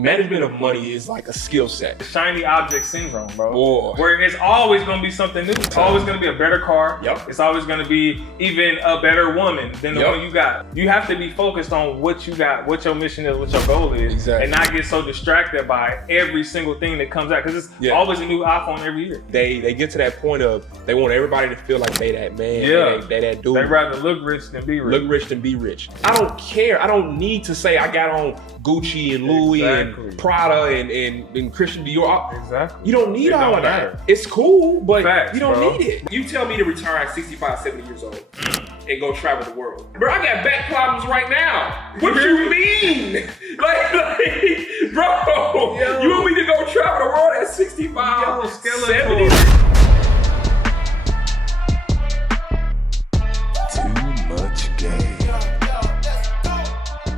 management of money is like a skill set. Shiny object syndrome, bro. Boy. Where it's always going to be something new. It's always going to be a better car. Yep. It's always going to be even a better woman than the Yep. one you got. You have to be focused on what you got, what your mission is, what your goal is. Exactly. And not get so distracted by every single thing that comes out. Because it's always a new iPhone every year. They get to that point of they want everybody to feel like they that man, they that dude. They rather look rich than be rich. Look rich than be rich. I don't care. I don't need to say I got on Gucci and Louis and Prada and Christian Dior. Exactly. You don't need all of matter. that. It's cool, but Facts, you don't bro. need it. You tell me to retire at 65, 70 years old and go travel the world. Bro, I got back problems right now. What you mean? like, bro, Yo. you want me to go travel the world at 65, Yo, 70? Too much game.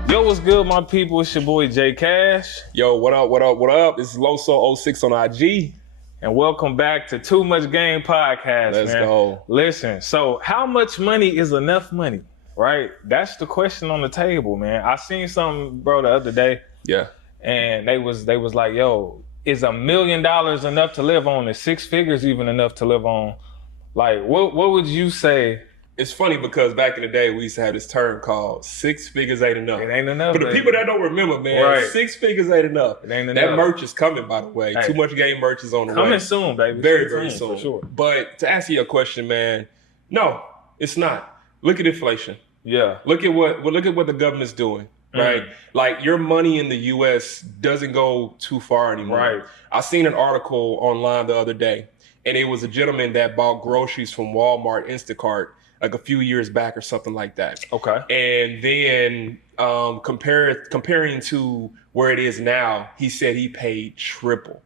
Yo, what's good, my people? It's your boy Jay Cash. Yo, what up, what up, what up? This is Loso06 on IG. And welcome back to Too Much Game Podcast, Let's man. go. Listen, so how much money is enough money, right? That's the question on the table, man. I seen something, bro, the other day, Yeah. and they was like, yo, is $1 million enough to live on? Is 6 figures even enough to live on? Like, what would you say? It's funny because back in the day, we used to have this term called 6 figures ain't enough. It ain't enough, For the baby. people that don't remember, man, Right. 6 figures ain't enough. It ain't That enough. merch is coming, by the way. Hey. Too Much Game merch is on the way. Coming soon, baby. Very, Stay very tuned, soon. for sure. But to answer your question, man, no, it's not. Look at inflation. Yeah. Look at what the government's doing, right? Like your money in the US doesn't go too far anymore. Right. I seen an article online the other day, and it was a gentleman that bought groceries from Walmart Instacart like a few years back or something like that. Okay. And then comparing to where it is now, he said he paid triple.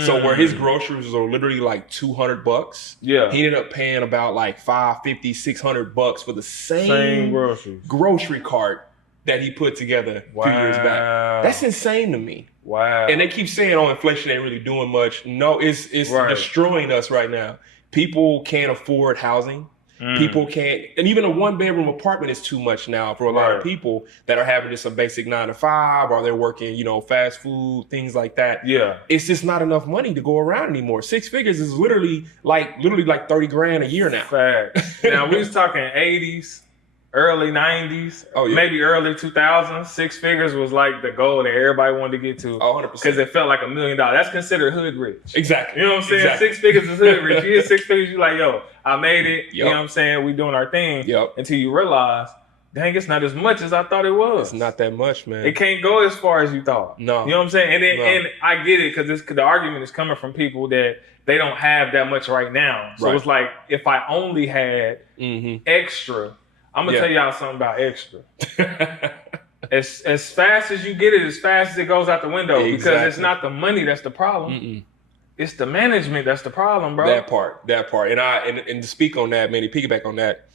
So where his groceries are literally like $200, Yeah. he ended up paying about like $550, $600 for the same groceries. grocery cart that he put together a few years back. That's insane to me. Wow. And they keep saying, "Oh, inflation ain't really doing much." No, it's Right. destroying us right now. People can't afford housing. People can't, and even a 1-bedroom apartment is too much now for a lot of Right. people that are having just a basic 9 to 5, or they're working, fast food, things like that. Yeah. It's just not enough money to go around anymore. 6 figures is literally like $30 grand a year now. Fact. Now we was talking 80s, early 90s, Oh, yeah. maybe early 2000s. 6 figures was like the goal that everybody wanted to get to. 100%. Because it felt like $1 million. That's considered hood rich. Exactly. You know what I'm saying? Exactly. 6 figures is hood rich. You hit 6 figures, you like, yo, I made it. You Yup. know what I'm saying? We doing our thing. Yup. Until you realize, dang, it's not as much as I thought it was. It's not that much, man. It can't go as far as you thought. No. You know what I'm saying? And then, No. and I get it because the argument is coming from people that they don't have that much right now. So Right. it's like, if I only had extra, I'm going to Yeah. tell y'all something about extra. As fast as you get it, as fast as it goes out the window. Because it's Exactly. not the money that's the problem. It's the management that's the problem, bro. That part. And to speak on that, man, to piggyback on that,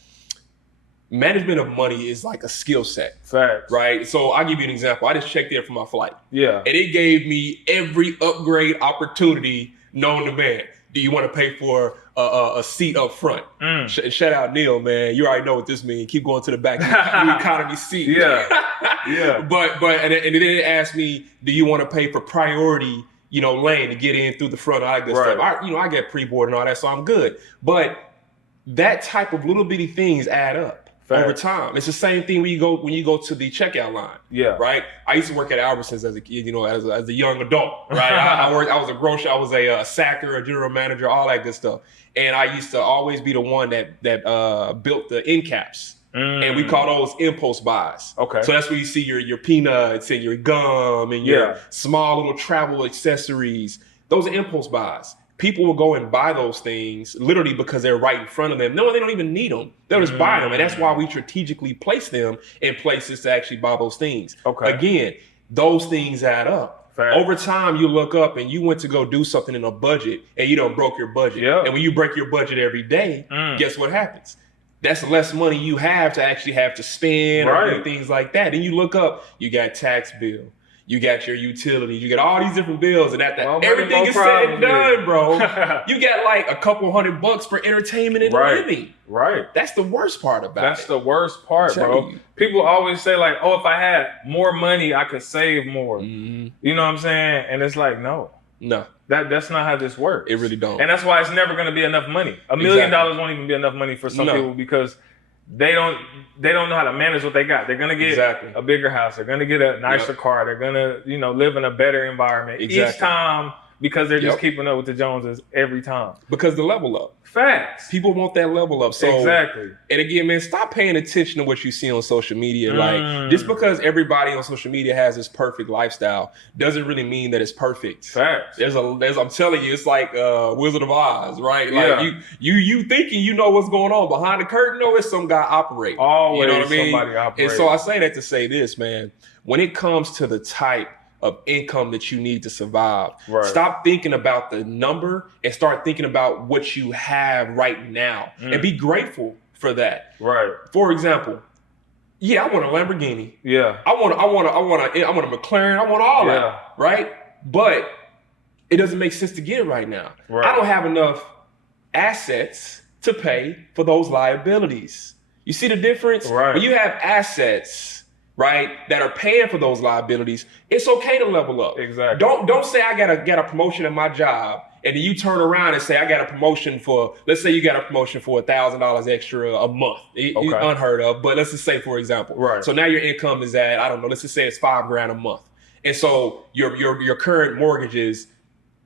management of money is like a skill set, Facts. right? So I'll give you an example. I just checked in for my flight, Yeah. and it gave me every upgrade opportunity known to man. Do you want to pay for a seat up front? Shout out Neil, man. You already know what this means. Keep going to the back. You economy seat. Yeah. Yeah. But and then it asked me, do you want to pay for priority, lane to get in through the front, all that good Right. stuff. I get pre-board and all that, so I'm good. But that type of little bitty things add up over time. It's the same thing when you go to the checkout line. Yeah. Right. I used to work at Albertsons as a kid, as a young adult. Right. I was a grocer. I was a sacker, a general manager, all that good stuff. And I used to always be the one that built the end caps. And we call those impulse buys. Okay. So that's where you see your peanuts and your gum and your small little travel accessories. Those are impulse buys. People will go and buy those things literally because they're right in front of them. No, they don't even need them. They'll just buy them. And that's why we strategically place them in places to actually buy those things. Okay. Again, those things add up. Fact. Over time, you look up and you went to go do something in a budget and you done broke your budget. Yeah. And when you break your budget every day, guess what happens? That's less money you have to actually have to spend or do Right. things like that. And you look up, you got tax bill, you got your utilities, you got all these different bills, and after Well, everything is said and done, bro, you got like a couple $100 for entertainment and living. Right. That's the worst part about it. That's the worst part, bro. People always say like, oh, if I had more money, I could save more. Mm-hmm. You know what I'm saying? And it's like, no. That's not how this works. It really don't. And that's why it's never going to be enough money. $1 million won't even be enough money for some people because they don't know how to manage what they got. They're gonna get a bigger house. They're gonna get a nicer car. They're gonna, live in a better environment each time because they're just keeping up with the Joneses every time. Because the level up. Facts. People want that level up. So exactly. And again, man, stop paying attention to what you see on social media. Like just because everybody on social media has this perfect lifestyle doesn't really mean that it's perfect. Facts. There's I'm telling you, it's like Wizard of Oz, right? Like you thinking you know what's going on behind the curtain. No, it's some guy operating. Always, you know what I mean? Somebody operating. And so I say that to say this, man. When it comes to the type of income that you need to survive, stop thinking about the number and start thinking about what you have right now and be grateful for that. Right. For example, I want a Lamborghini. Yeah. I want a McLaren. I want all that. Right. But it doesn't make sense to get it right now. Right. I don't have enough assets to pay for those liabilities. You see the difference? Right. When you have assets, right, that are paying for those liabilities, it's okay to level up. Exactly. Don't say I got a promotion at my job, and then you turn around and say I got a promotion for, let's say you got a promotion for $1,000 extra a month. Unheard of, but let's just say, for example. Right. So now your income is at, I don't know, let's just say it's $5,000 a month. And so your current mortgage is,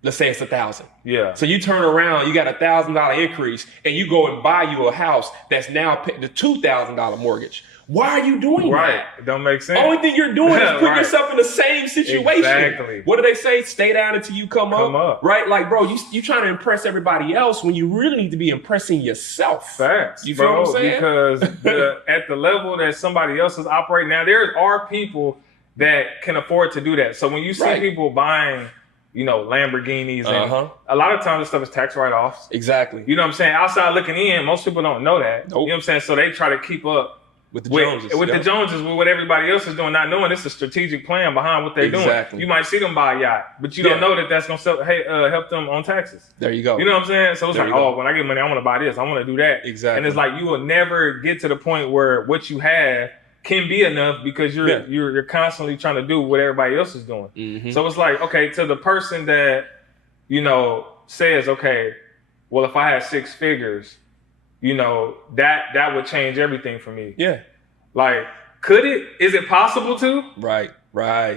let's say it's $1,000. Yeah. So you turn around, you got $1,000 increase, and you go and buy you a house that's now the $2,000 mortgage. Why are you doing that? It don't make sense. Only thing you're doing is putting yourself in the same situation. Exactly. What do they say? Stay down until you come up. Right? Like, bro, you trying to impress everybody else when you really need to be impressing yourself. Facts. You feel what I'm saying? Because at the level that somebody else is operating, now there are people that can afford to do that. So when you see people buying, Lamborghinis, and a lot of times this stuff is tax write-offs. Exactly. You know what I'm saying? Outside looking in, most people don't know that. Nope. You know what I'm saying? So they try to keep up with the Joneses. The Joneses, with what everybody else is doing, not knowing it's a strategic plan behind what they're doing. You might see them buy a yacht, but you don't know that that's going to help them on taxes. There you go. You know what I'm saying? So it's like, when I get money, I want to buy this. I want to do that. Exactly. And it's like you will never get to the point where what you have can be enough because you're constantly trying to do what everybody else is doing. Mm-hmm. So it's like, okay, to the person that, says, okay, well, if I had 6 figures, that would change everything for me. Yeah. Like, is it possible to? Right.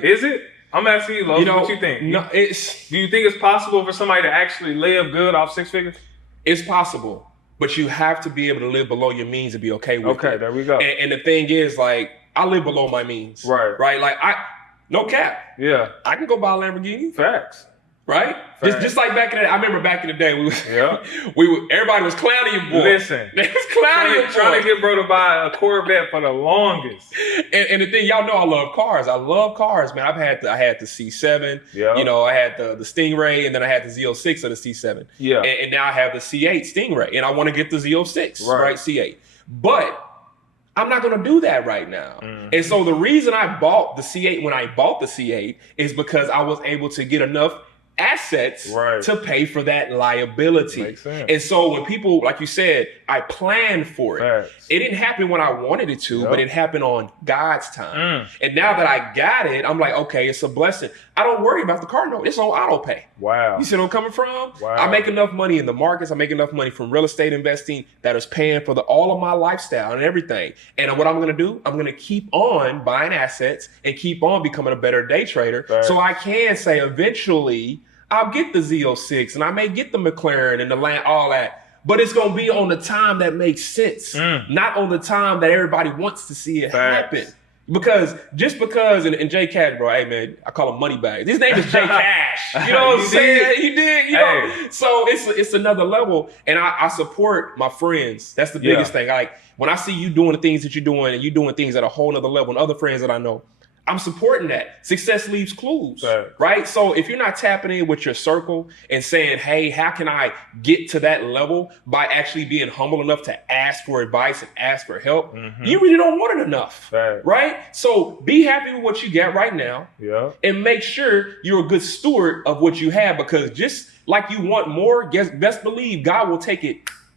Is it? I'm asking you, Lo, what you think? No, do you think it's possible for somebody to actually live good off 6 figures? It's possible, but you have to be able to live below your means and be okay with it. Okay, there we go. And the thing is, like, I live below my means. Right? Like, no cap. Yeah. I can go buy a Lamborghini. Facts. Right? Just like back in the day. I remember back in the day, everybody was clowning your boy. Listen. They was clowning your boy. Trying to get bro to buy a Corvette for the longest. And the thing, y'all know I love cars. I love cars, man. I had the C7. Yeah. I had the Stingray, and then I had the Z06 of the C7. Yeah. And now I have the C8 Stingray, and I want to get the Z06, right? C8. But I'm not going to do that right now. Mm-hmm. And so the reason I bought the C8 when I bought the C8 is because I was able to get enough assets to pay for that liability. Makes sense. And so when people, like you said, I planned for it. Facts. It didn't happen when I wanted it to, but it happened on God's time. And now that I got it, I'm like, okay, it's a blessing. I don't worry about the car note. It's on auto pay. Wow. You see where I'm coming from? Wow. I make enough money in the markets. I make enough money from real estate investing that is paying for all of my lifestyle and everything. And what I'm going to do, I'm going to keep on buying assets and keep on becoming a better day trader. Facts. So I can say eventually I'll get the Z06 and I may get the McLaren and the land, all that. But it's going to be on the time that makes sense, not on the time that everybody wants to see it happen. Because just because, and Jay Cash, bro, hey man, I call him Moneybag. His name is Jay Cash. You know what I'm saying? He did, know. So it's another level. And I support my friends. That's the biggest thing. Like when I see you doing the things that you're doing and you doing things at a whole nother level and other friends that I know, I'm supporting that. Success leaves clues, right? So if you're not tapping in with your circle and saying, hey, how can I get to that level by actually being humble enough to ask for advice and ask for help, you really don't want it enough, right? So be happy with what you got right now and make sure you're a good steward of what you have, because just like you want more, best believe God will take it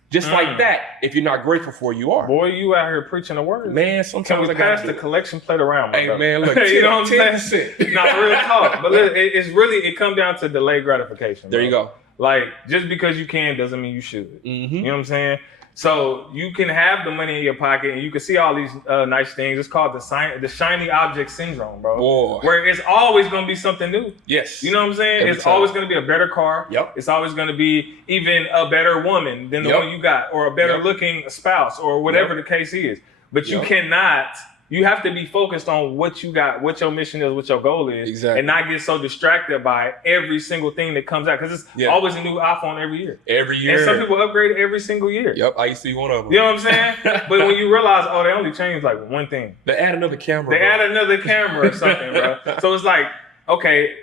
just like that. If you're not grateful for it, you are. Boy, you out here preaching the word. Man, sometimes I pass the collection plate around. Hey, man, look, you know what I'm saying? Not real talk. But look, it comes down to delayed gratification. There you go. Like, just because you can doesn't mean you should. You know what I'm saying? So you can have the money in your pocket and you can see all these nice things. It's called the shiny object syndrome, bro. Boy. Where it's always going to be something new. Yes. You know what I'm saying? It's always going to be a better car. Yep. It's always going to be even a better woman than the one you got, or a better looking spouse, or whatever the case is. But you cannot... You have to be focused on what you got, what your mission is, what your goal is, and not get so distracted by every single thing that comes out. Because it's always a new iPhone every year. Every year. And some people upgrade every single year. Yep, I used to be one of them. You know what I'm saying? But when you realize, oh, they only changed like one thing. They add another camera. They add another camera or something, bro. So it's like, okay,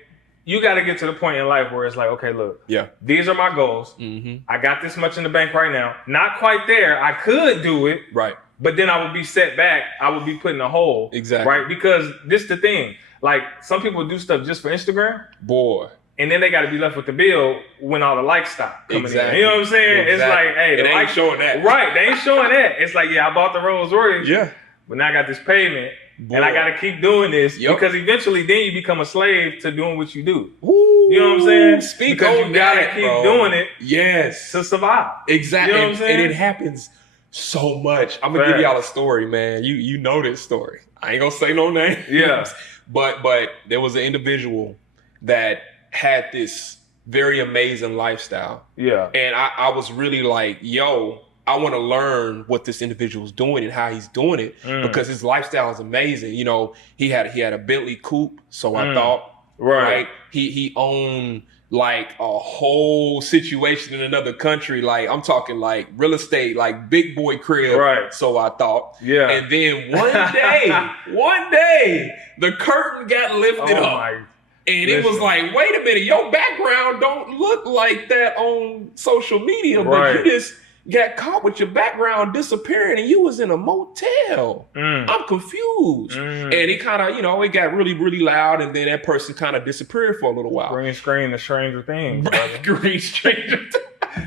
you got to get to the point in life where it's like, okay, look, these are my goals. I got this much in the bank right now. Not quite there. I could do it. Right. But then I would be set back. I would be put in a hole. Exactly. Right? Because this is the thing. Like, some people do stuff just for Instagram. Boy. And then they got to be left with the bill when all the likes stop coming in. You know what I'm saying? It's like, hey, they ain't showing that. Right. They ain't showing that. It's like, I bought the Rolls Royce. Yeah. But now I got this payment. Boy. And I got to keep doing this. Because eventually then you become a slave to doing what you do. Ooh, you know what I'm saying? Speak because on you got to that, keep bro. doing it. Yes. To survive. Exactly. You know what I'm saying? And it happens so much. I'm gonna give y'all a story, man. You know this story. I ain't gonna say no name. Yeah. But there was an individual that had this very amazing lifestyle. Yeah. And I was really like, yo, I want to learn what this individual's doing and how he's doing it, because his lifestyle is amazing. You know, he had a Bentley coupe, so I thought, right? He owned like a whole situation in another country. Like, I'm talking like real estate, like big boy crib. Right. So I thought. Yeah. And then one day, the curtain got lifted up. And it was like, wait a minute, your background don't look like that on social media, but you just got caught with your background disappearing and you was in a motel. I'm confused. And it kind of, it got really, really loud, and then that person kind of disappeared for a little while. Green screen to Stranger Things. Green Stranger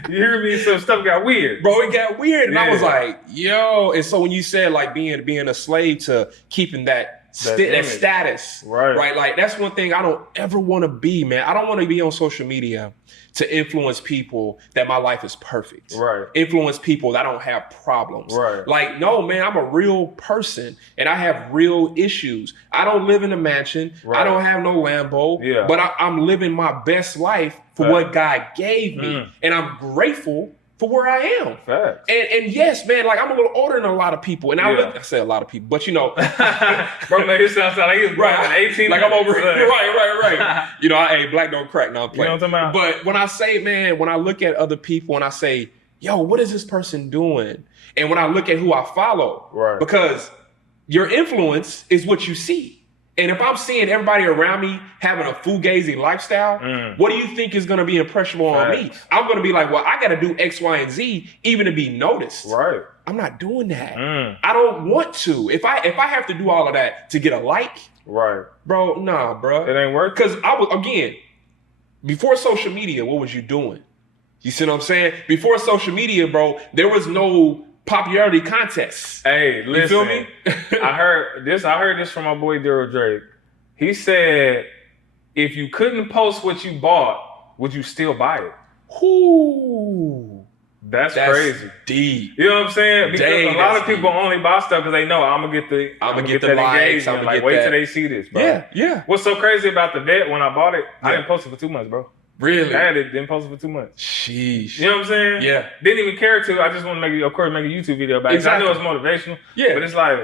You hear me? Some stuff got weird. Bro, it got weird. And I was like, yo. And so when you said like being a slave to keeping that status, right? Like, that's one thing I don't ever want to be, man. I don't want to be on social media to influence people that my life is perfect. Right. Influence people that don't have problems. Right. Like, no, man, I'm a real person and I have real issues. I don't live in a mansion. I don't have no Lambo. Yeah. But I'm living my best life for what God gave me. And I'm grateful for where I am. Facts. And yes, man, like, I'm a little older than a lot of people. And I say a lot of people, but bro, man, it sounds like he's right. 18. Like, I'm over here. Right. Hey, black don't crack. No, I'm playing. You know what I'm talking about? But when I say, man, when I look at other people and I say, yo, what is this person doing? And when I look at who I follow, because your influence is what you see. And if I'm seeing everybody around me having a fugazi lifestyle, what do you think is going to be impressionable on me? I'm going to be like, well, I got to do X, Y, and Z even to be noticed. Right. I'm not doing that. I don't want to. If I have to do all of that to get a like, bro, nah, bro. It ain't worth it. Because before social media, what was you doing? You see what I'm saying? Before social media, bro, there was no popularity contests. Hey, listen. You feel me? I heard this from my boy Daryl Drake. He said, if you couldn't post what you bought, would you still buy it? Ooh. That's crazy. Deep. You know what I'm saying? Because a lot of people only buy stuff because they know I'm gonna get the likes. Wait till they see this, bro. Yeah. What's so crazy about the vet when I bought it? I didn't post it for 2 months, bro. Really? I didn't post it for 2 months. Sheesh. You know what I'm saying? Yeah. Didn't even care to. I just want to make a YouTube video about it. Exactly. I know it's motivational. Yeah. But it's like.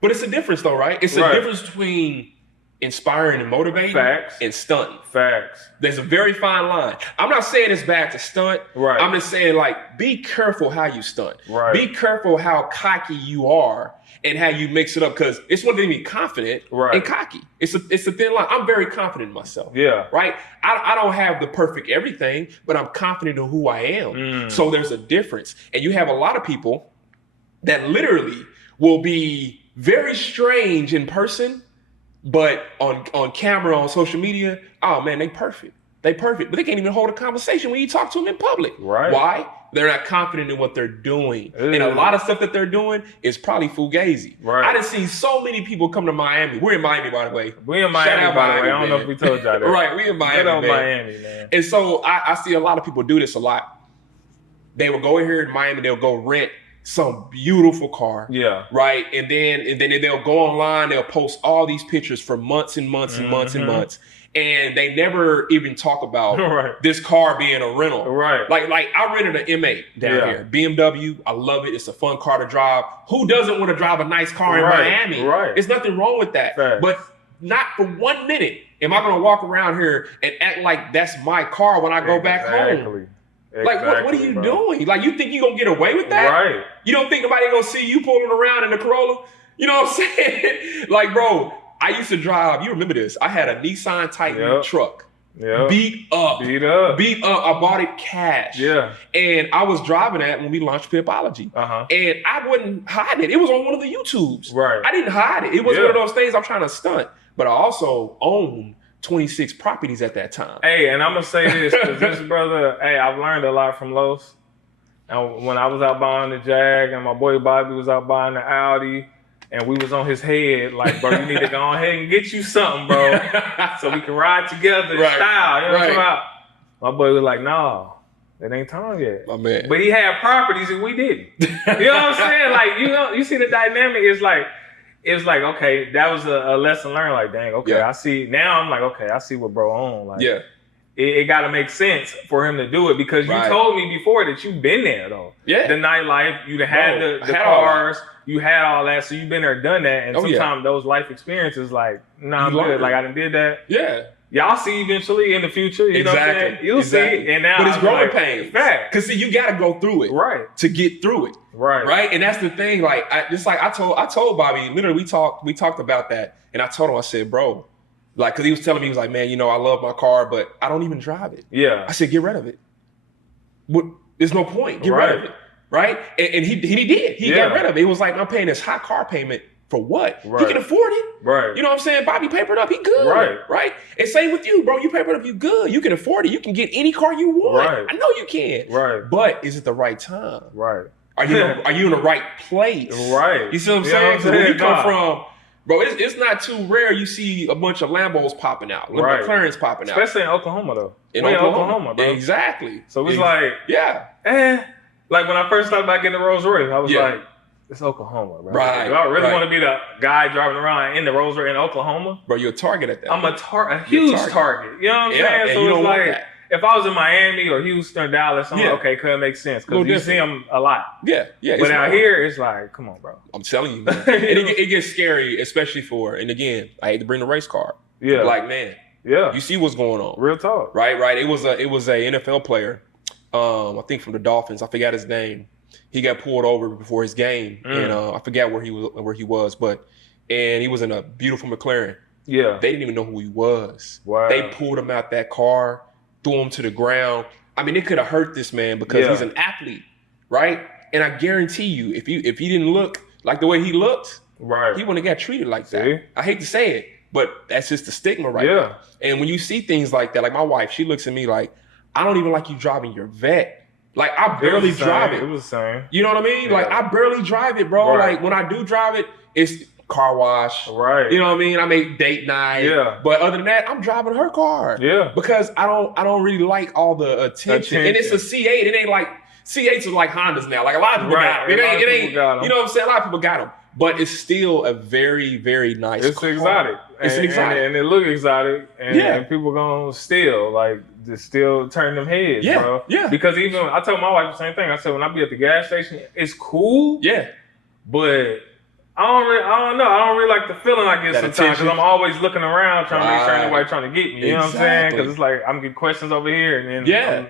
But it's a difference though, right? It's a difference between inspiring and motivating, Facts. and stunting. Facts. There's a very fine line. I'm not saying it's bad to stunt. Right. I'm just saying, like, be careful how you stunt. Right. Be careful how cocky you are and how you mix it up, because it's one thing to be confident and cocky. It's a thin line. I'm very confident in myself. Yeah. Right? I don't have the perfect everything, but I'm confident in who I am. So there's a difference. And you have a lot of people that literally will be very strange in person, but on camera, on social media, oh man, they perfect. They perfect, but they can't even hold a conversation when you talk to them in public. Right. Why? They're not confident in what they're doing. And a lot of stuff that they're doing is probably fugazi. Right. I done seen so many people come to Miami. We're in Miami, by the way. We in Miami, by the way. I don't know if we told y'all that. Right, we in Miami, man. Miami, man. And so I see a lot of people do this a lot. They will go in here in Miami, they'll go rent some beautiful car. Yeah. Right. And then they'll go online, they'll post all these pictures for months and months and months and months. And they never even talk about this car being a rental. Right. Like I rented an M8 down here. BMW. I love it. It's a fun car to drive. Who doesn't want to drive a nice car in Miami? Right. There's nothing wrong with that. Fact. But not for 1 minute am I going to walk around here and act like that's my car when I go back home. Like, what are you doing? Like, you think you're going to get away with that? Right. You don't think nobody going to see you pulling around in the Corolla? You know what I'm saying? Like, bro, I used to drive, you remember this, I had a Nissan Titan truck. Yep. Beat up. I bought it cash. Yeah. And I was driving that when we launched Pipology. And I wasn't hiding it. It was on one of the YouTubes. Right. I didn't hide it. It was one of those things I'm trying to stunt. But I also owned 26 properties at that time. Hey, and I'm going to say this, because this brother, I've learned a lot from Los. And when I was out buying the Jag and my boy Bobby was out buying the Audi, and we was on his head, like, bro, you need to go ahead and get you something, bro, so we can ride together in style. You know what I'm talking about? My boy was like, no, it ain't time yet. My man. But he had properties and we didn't. You know what I'm saying? Like, you see the dynamic is like, it's like, okay, that was a lesson learned. Like, dang, okay, I see. Now I'm like, okay, I see what bro on. Like, it got to make sense for him to do it, because you told me before that you've been there, though. Yeah. The nightlife, you had the cars, you had all that, so you've been there, done that, and sometimes those life experiences, like, nah, I'm good. Like, I done did that. Yeah. Y'all see eventually in the future, you know what I'm saying? You'll see it, and now but it's growing pains. Fact. Because, see, you got to go through it to get through it. Right. And that's the thing. Like, I told Bobby, literally, we talked about that, and I told him, I said, bro, like, because he was telling me, he was like, man, you know, I love my car, but I don't even drive it. Yeah. I said, get rid of it. There's no point. Get rid of it. Right? And he did. He got rid of it. It was like, I'm paying this high car payment for what? He can afford it. Right. You know what I'm saying? Bobby papered up. He good. Right. And same with you, bro. You papered up. You good. You can afford it. You can get any car you want. I know you can. Right. But is it the right time? Right. Are you in the right place? Right. You see what I'm saying? So where we come from, bro, it's not too rare you see a bunch of Lambos popping out, McLarens popping out. Especially in Oklahoma, though. In Oklahoma, bro. Exactly. So it's like, like when I first started about getting the Rolls Royce, I was like, it's Oklahoma, bro. Right. Do I really want to be the guy driving around in the Rolls Royce in Oklahoma? Bro, you're a target at that. I'm a huge target. You know what I'm saying? So it's like, if I was in Miami or Houston or Dallas, I'm like, okay, could make sense, because you see them a lot. Yeah. But out here, it's like, come on, bro. I'm telling you, man. And it gets scary, especially and again, I hate to bring the race car. Yeah. Black man. Yeah. You see what's going on. Real talk. Right. It was a NFL player, I think from the Dolphins. I forgot his name. He got pulled over before his game, and I forgot where he was, but he was in a beautiful McLaren. Yeah. They didn't even know who he was. Wow. They pulled him out that car, threw him to the ground. I mean, it could have hurt this man because he's an athlete, right? And I guarantee you, if he didn't look like the way he looked, he wouldn't have got treated like that. I hate to say it, but that's just the stigma now. And when you see things like that, like my wife, she looks at me like, I don't even like you driving your vet. Like, I barely drive it. It was the same. You know what I mean? Like, I barely drive it, bro. Like, when I do drive it, it's car wash. Right. You know what I mean? I make date night. Yeah. But other than that, I'm driving her car. Yeah. Because I don't really like all the attention. And it's a C8. It ain't like, C8s are like Hondas now. Like, a lot of people got them. It ain't, you know what I'm saying? A lot of people got them. But it's still a very, very nice car. Exotic. It's exotic. And it look exotic. And people gonna steal, like, just still turn them heads, bro. Yeah. Because even, I told my wife the same thing. I said, when I be at the gas station, it's cool. Yeah. But I don't know. I don't really like the feeling I get That sometimes because I'm always looking around trying to make sure anybody trying to get me. You know what I'm saying? Because it's like I'm getting questions over here, and then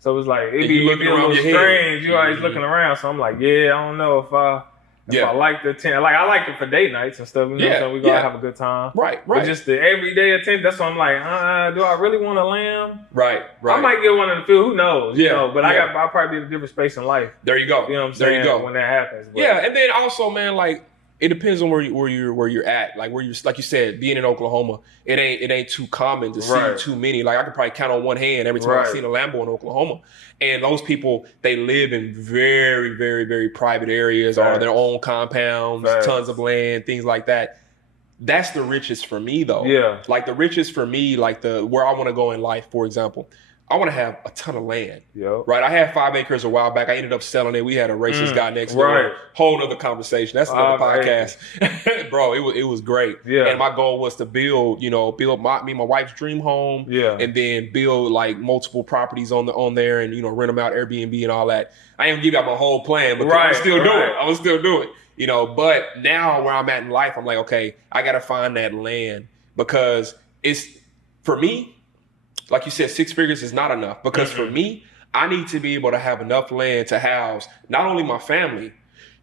so it's like it'd be a little strange. You always looking around, so I'm like, I don't know if I like the attention. Like I like it for date nights and stuff. You know, so we go have a good time. Right. But just the everyday attention. That's why I'm like, do I really want a lamb? Right. I might get one in the field. Who knows? You know, but I'll probably be in a different space in life. There you go. You know what I'm saying? There you go. When that happens. But, and then also, man, like. It depends on where you're at. Like where you like you said, being in Oklahoma, it ain't too common to see too many. Like I could probably count on one hand every time I've seen a Lambo in Oklahoma. And those people, they live in very, very, very private areas, or their own compounds, tons of land, things like that. That's the richest for me though. Yeah. Like the richest for me, like where I want to go in life, for example. I want to have a ton of land, right? I had 5 acres a while back. I ended up selling it. We had a racist guy next door. Whole other conversation. That's another podcast, bro. It was great. Yeah. And my goal was to build me and my wife's dream home. Yeah. And then build like multiple properties on there, and rent them out Airbnb and all that. I didn't give out my whole plan, but I was still doing it. I was still doing it. But now where I'm at in life, I'm like, okay, I got to find that land because it's for me. Like you said, 6 figures is not enough because for me, I need to be able to have enough land to house not only my family,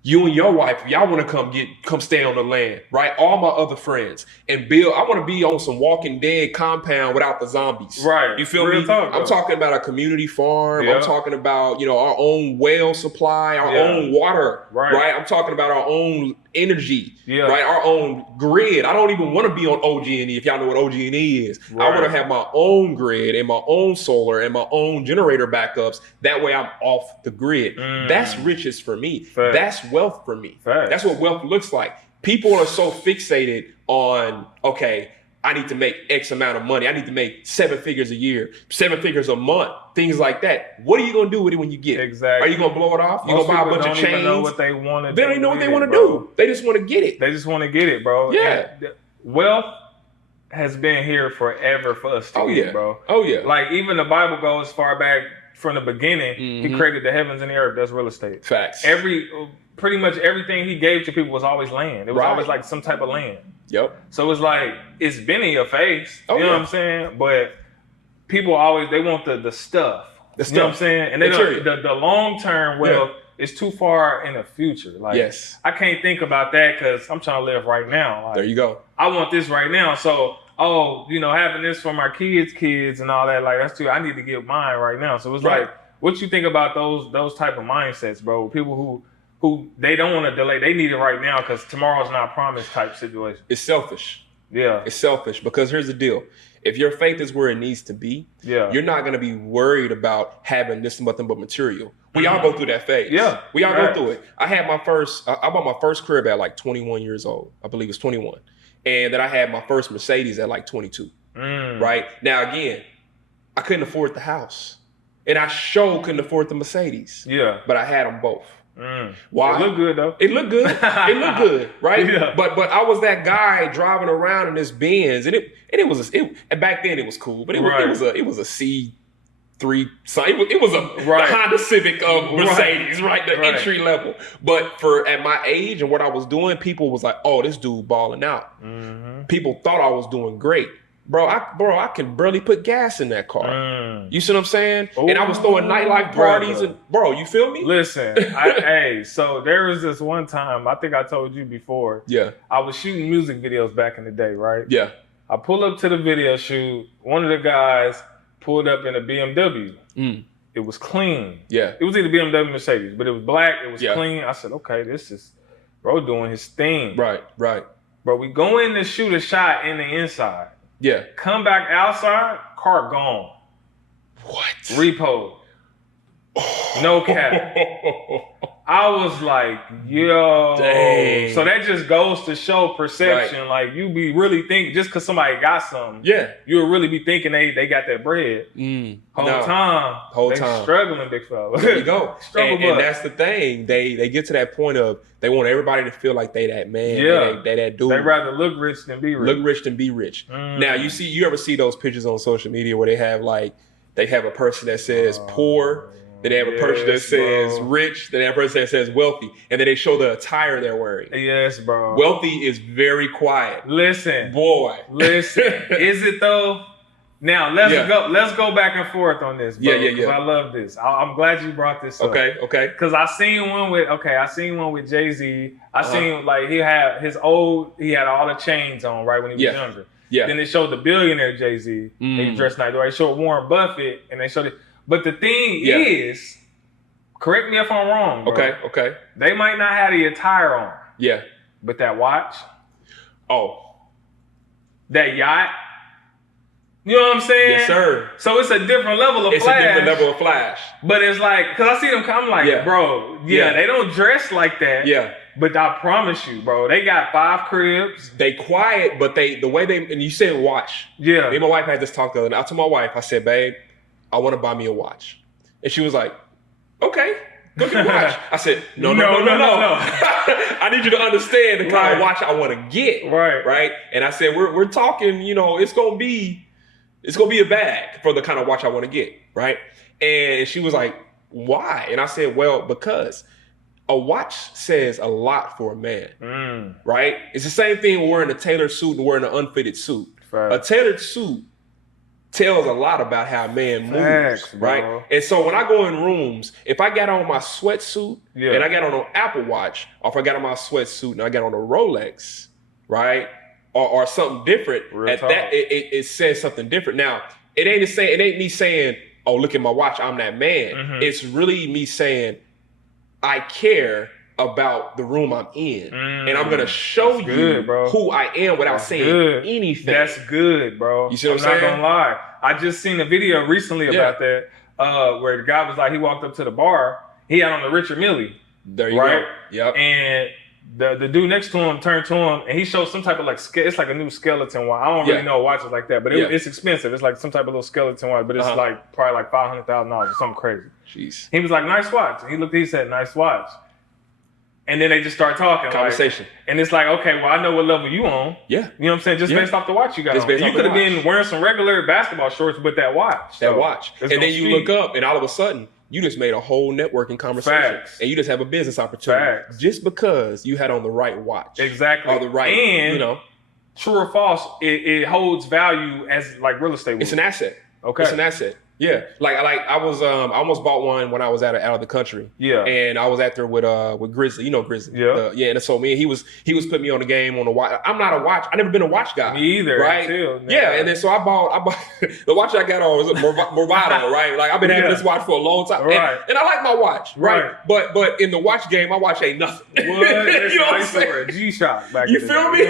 you and your wife, y'all want to come stay on the land, right? All my other friends and build. I want to be on some Walking Dead compound without the zombies. Right. You feel me? I'm talking about a community farm. I'm talking about, our own well supply, our own water, right? I'm talking about our own energy, right? Our own grid. I don't even want to be on OG&E if y'all know what OG&E is. I want to have my own grid and my own solar and my own generator backups. That way I'm off the grid. That's riches for me. That's wealth for me. That's what wealth looks like. People are so fixated on, okay, I need to make X amount of money. I need to make 7 figures a year, 7 figures a month, things like that. What are you going to do with it when you get it? Exactly. Are you going to blow it off? You're going to buy a bunch of chains? They don't even know what they want to do. They don't even know what they want to do. They just want to get it. They just want to get it, bro. Yeah. Wealth has been here forever for us to get, bro. Oh, yeah. Like, even the Bible goes far back from the beginning. He created the heavens and the earth. That's real estate. Facts. Pretty much everything he gave to people was always land. It was always like some type of land. Yep. So it's like, it's been in your face. You know what I'm saying? But people always, they want the stuff. You know what I'm saying? And they the long-term wealth is too far in the future. Like, I can't think about that because I'm trying to live right now. Like, there you go. I want this right now. So, having this for my kids and all that, like, that's too, I need to get mine right now. So it's like, what you think about those type of mindsets, bro? People who they don't want to delay. They need it right now because tomorrow's not promised type situation. It's selfish. Yeah. It's selfish because here's the deal. If your faith is where it needs to be, you're not going to be worried about having this nothing but material. We all go through that phase. Yeah. We all go through it. I bought my first crib at like 21 years old. I believe it's 21. And then I had my first Mercedes at like 22. Right? Now, again, I couldn't afford the house. And I couldn't afford the Mercedes. Yeah. But I had them both. Why? It looked good though. It looked good. It looked good, right? Yeah. But I was that guy driving around in this Benz, and and back then it was cool, but it was a C3. It was a Honda Civic Mercedes, right? The entry level. But at my age and what I was doing, people was like, "Oh, this dude balling out." People thought I was doing great. Bro, I can barely put gas in that car. You see what I'm saying? Ooh, and I was throwing nightlife parties and you feel me? Listen, so there was this one time, I think I told you before. Yeah. I was shooting music videos back in the day, right? Yeah. I pulled up to the video shoot. One of the guys pulled up in a BMW. It was clean. Yeah. It was either BMW or Mercedes, but it was black. It was clean. I said, okay, this is bro doing his thing. Right. Bro, we go in to shoot a shot in the inside. Yeah. Come back outside, car gone. What? Repo. No cap. I was like, yo. Dang. So that just goes to show perception. Right. Like, you be really thinking, just because somebody got something, you'll really be thinking they got that bread. Whole time. Struggling, big fella. There you go. and that's the thing. They get to that point of they want everybody to feel like they that man. Yeah. They that dude. They rather look rich than be rich. Look rich than be rich. Now, you ever see those pictures on social media where they have a person that says poor, Then they have a person that says rich. Then they have a person that says wealthy. And then they show the attire they're wearing. Yes, bro. Wealthy is very quiet. Listen. Boy. Listen. Is it though? Now let's go back and forth on this, bro. Yeah. I love this. I'm glad you brought this up. Okay. Because I seen one with Jay-Z. I seen like he had all the chains on right when he was younger. Yeah. Then they showed the billionaire Jay-Z. He dressed nice. They showed Warren Buffett and they showed it. But the thing is, correct me if I'm wrong, bro. Okay. They might not have the attire on. Yeah. But that watch. Oh. That yacht. You know what I'm saying? Yes, sir. So it's a different level of flash. It's a different level of flash. But it's like, because I see them come like, bro, they don't dress like that. Yeah. But I promise you, bro, they got 5 cribs. They quiet, but the way they, and you said watch. Yeah. Me and my wife had this talk the other night. I told my wife, I said, babe, I want to buy me a watch. And she was like, okay, go get a watch. I said, no. I need you to understand the kind of watch I want to get. Right. And I said, we're talking, it's going to be a bag for the kind of watch I want to get. Right. And she was like, why? And I said, well, because a watch says a lot for a man. Right. It's the same thing wearing a tailored suit and wearing an unfitted suit. A tailored suit tells a lot about how a man moves, right? And so when I go in rooms, if I got on my sweatsuit and I got on an Apple Watch, or if I got on my sweatsuit and I got on a Rolex, right, or something different, it says something different. Now, it ain't me saying, oh, look at my watch, I'm that man. It's really me saying, I care about the room I'm in, and I'm gonna show you who I am without saying anything. That's good, bro. You see what I'm saying? Not gonna lie. I just seen a video recently about that, where the guy was like, he walked up to the bar, he had on the Richard Mille. There you go. Yep. And the dude next to him turned to him, and he showed some type of like it's like a new skeleton watch. I don't really know watches like that, but it's expensive. It's like some type of little skeleton watch, but it's like probably like $500,000 or something crazy. Jeez. He was like, nice watch. And he said, nice watch. And then they just start talking. Conversation. And it's like, okay, well, I know what level you on. Yeah. You know what I'm saying? Just based off the watch you got on. You could have been wearing some regular basketball shorts with that watch. And then you look up and all of a sudden, you just made a whole networking conversation. Facts. And you just have a business opportunity. Facts. Just because you had on the right watch. Exactly. Or the right, and true or false, it holds value as like real estate. It's an asset. Okay. It's an asset. Yeah, like I was I almost bought one when I was out of the country. Yeah, and I was out there with Grizzly, Grizzly. Yeah, and so he was putting me on the game on the watch. I'm not a watch. I never been a watch guy. Me either. Right. And then so I bought the watch I got on was a Movado. Right. Like I've been having this watch for a long time. Right. And I like my watch. Right. But in the watch game, my watch ain't nothing. What? You know what I'm saying? G-Shock back. You feel me?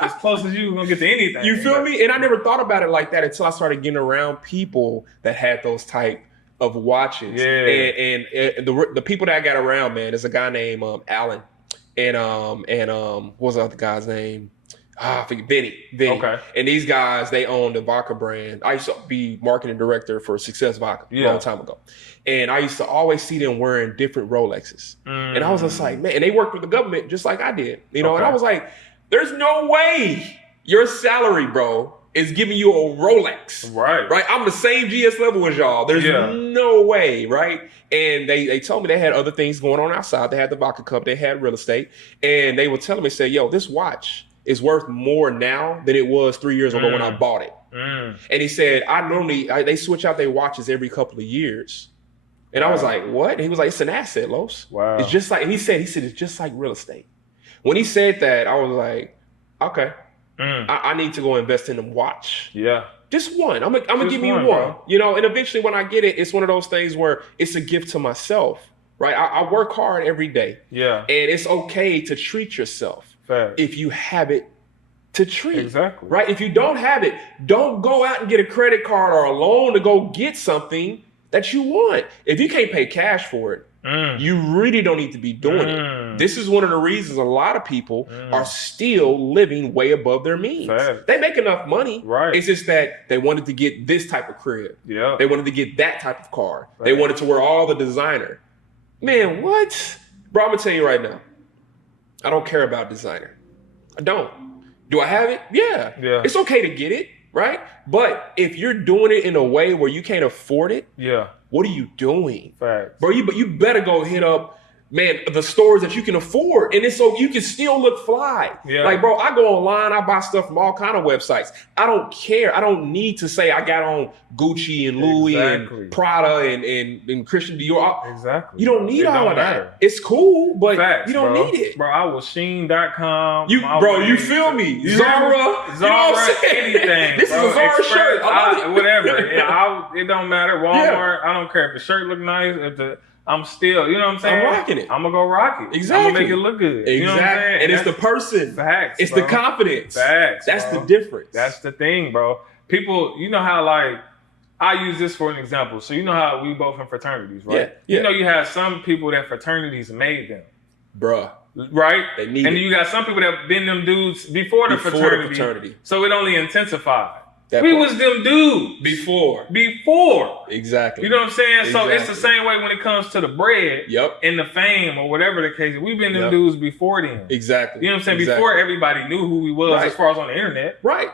As close as you gonna get to anything. You feel me? And I never thought about it like that until I started getting around people that had those type of watches. Yeah. And the people that I got around, man, there's a guy named Alan and what was the other guy's name? I forget, Vinny. Okay. And these guys, they own the vodka brand. I used to be marketing director for Success Vodka a long time ago. And I used to always see them wearing different Rolexes. And I was just like, man, and they worked with the government just like I did. And I was like, there's no way your salary, bro, is giving you a Rolex. Right. I'm the same GS level as y'all. There's no way, right? And they told me they had other things going on outside. They had the vodka cup, they had real estate. And they were telling me, say, yo, this watch is worth more now than it was 3 years ago when I bought it. And he said, they switch out their watches every couple of years. And I was like, what? And he was like, it's an asset, Los. Wow. It's just like, and he said, it's just like real estate. When he said that, I was like, okay. I need to go invest in a watch. Yeah. Just one. I'm gonna give you one. Bro. And eventually when I get it, it's one of those things where it's a gift to myself, right? I work hard every day. Yeah. And it's okay to treat yourself. Fact. If you have it to treat. Exactly. Right? If you don't have it, don't go out and get a credit card or a loan to go get something that you want. If you can't pay cash for it, you really don't need to be doing it. This is one of the reasons a lot of people are still living way above their means. Fact. They make enough money. Right. It's just that they wanted to get this type of crib. Yeah. They wanted to get that type of car. Fact. They wanted to wear all the designer. Man, what? Bro, I'm going to tell you right now. I don't care about designer. I don't. Do I have it? Yeah. It's okay to get it. right? But if you're doing it in a way where you can't afford it, Yeah. what are you doing? Facts. Bro, you better go hit up, man, the stores that you can afford. And it's so you can still look fly. Yeah. Like, bro, I go online, I buy stuff from all kind of websites. I don't care. I don't need to say I got on Gucci and Louis and Prada and Christian Dior. Exactly. You don't need all of that. It's cool, but Facts, you don't need it. Bro, I was Shein.com. You feel me? Zara, you know what I'm saying? Anything. This bro. is a Zara Express, shirt. I love it. Whatever. It don't matter. Walmart, I don't care if the shirt look nice, I'm still, you know what I'm saying? I'm rocking it. I'm gonna go rock it. Exactly. I'm gonna make it look good. Exactly. You know what I'm saying? And it's the person. Facts. It's bro. the confidence. Facts. That's bro. the difference. That's the thing, bro. People, you know how like I use this for an example. So you know how we both in fraternities, right? Yeah. You know you have some people that fraternities made them. Bruh. Right? They need and it. you got some people that been them dudes before the fraternity. So it only intensified. We was them dudes. Before. Exactly. You know what I'm saying? Exactly. So it's the same way when it comes to the bread and the fame or whatever the case. We've been them dudes before then. Exactly. You know what I'm saying? Before everybody knew who we was as far as on the internet. Right.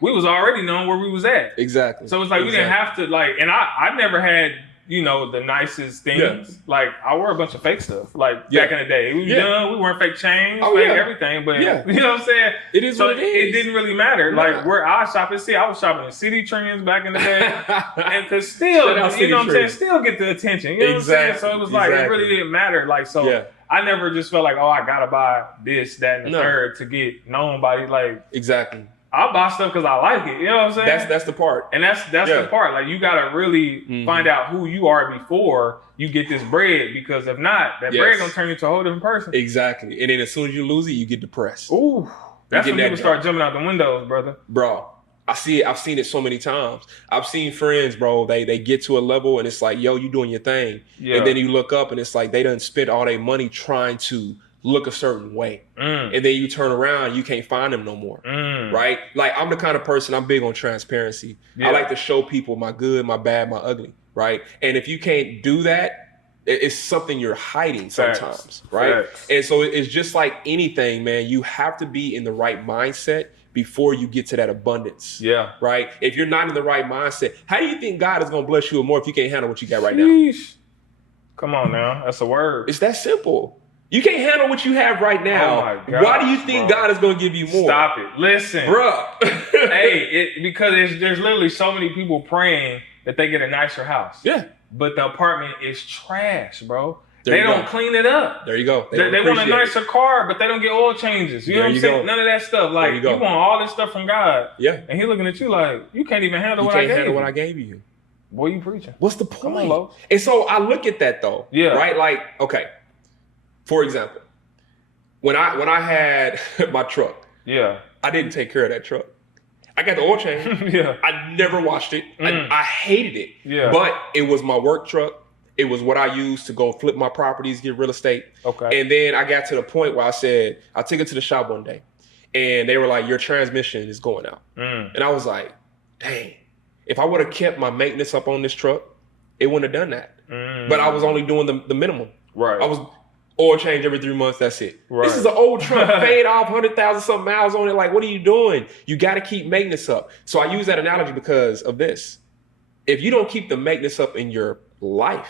We was already knowing where we was at. Exactly. So it's like we didn't have to like, and I never had, you know, the nicest things. Yeah. Like I wore a bunch of fake stuff. Like back in the day, we was young, we weren't fake chains, everything. But you know what I'm saying? It is so what it is. It didn't really matter. Like where I shop at, I was shopping in City Trends back in the day, and could still, you know what I'm saying, still get the attention. You know what I'm saying? So it was like it really didn't matter. Like so. I never just felt like, oh, I gotta buy this, that, and the third to get known by like exactly. I'll buy stuff because I like it. You know what I'm saying? That's the part. And that's the part. Like you gotta really find out who you are before you get this bread, because if not, that bread gonna turn you into a whole different person. Exactly. And then as soon as you lose it, you get depressed. Ooh. That's when people start jumping out the windows, brother. Bro. I see it. I've seen it so many times. I've seen friends, bro. They get to a level and it's like, yo, you doing your thing. Yeah. And then you look up and it's like they done spent all their money trying to look a certain way. And then you turn around, you can't find them no more. Right? Like I'm the kind of person, I'm big on transparency. I like to show people my good, my bad, my ugly. Right? And if you can't do that, it's something you're hiding sometimes. Right? And so it's just like anything, man. You have to be in the right mindset before you get to that abundance. Yeah. Right? If you're not in the right mindset, how do you think God is going to bless you more if you can't handle what you got right now? Come on now. That's a word. It's that simple. You can't handle what you have right now. Oh my God, why do you think God is going to give you more? Stop it. Listen. Bruh. Because there's literally so many people praying that they get a nicer house. Yeah. But the apartment is trash, bro. They don't clean it up. There you go. They want a nicer car, but they don't get oil changes. You know what I'm saying? None of that stuff. Like, you want all this stuff from God. Yeah. And he looking at you like, you can't even handle what I gave you. You can't handle what I gave you. Boy, you preaching. What's the point? Come on, Lo. And so I look at that though. Yeah. Right? Like, okay. For example, when I had my truck, I didn't take care of that truck. I got the oil change. I never washed it. I hated it. Yeah. But it was my work truck. It was what I used to go flip my properties, get real estate. Okay. And then I got to the point where I said, I took it to the shop one day and they were like, your transmission is going out. And I was like, dang, if I would have kept my maintenance up on this truck, it wouldn't have done that. But I was only doing the minimum. Right. I was oil change every 3 months. That's it. Right. This is an old truck, paid off 100,000 something miles on it. Like, what are you doing? You got to keep maintenance up. So I use that analogy because of this. If you don't keep the maintenance up in your life,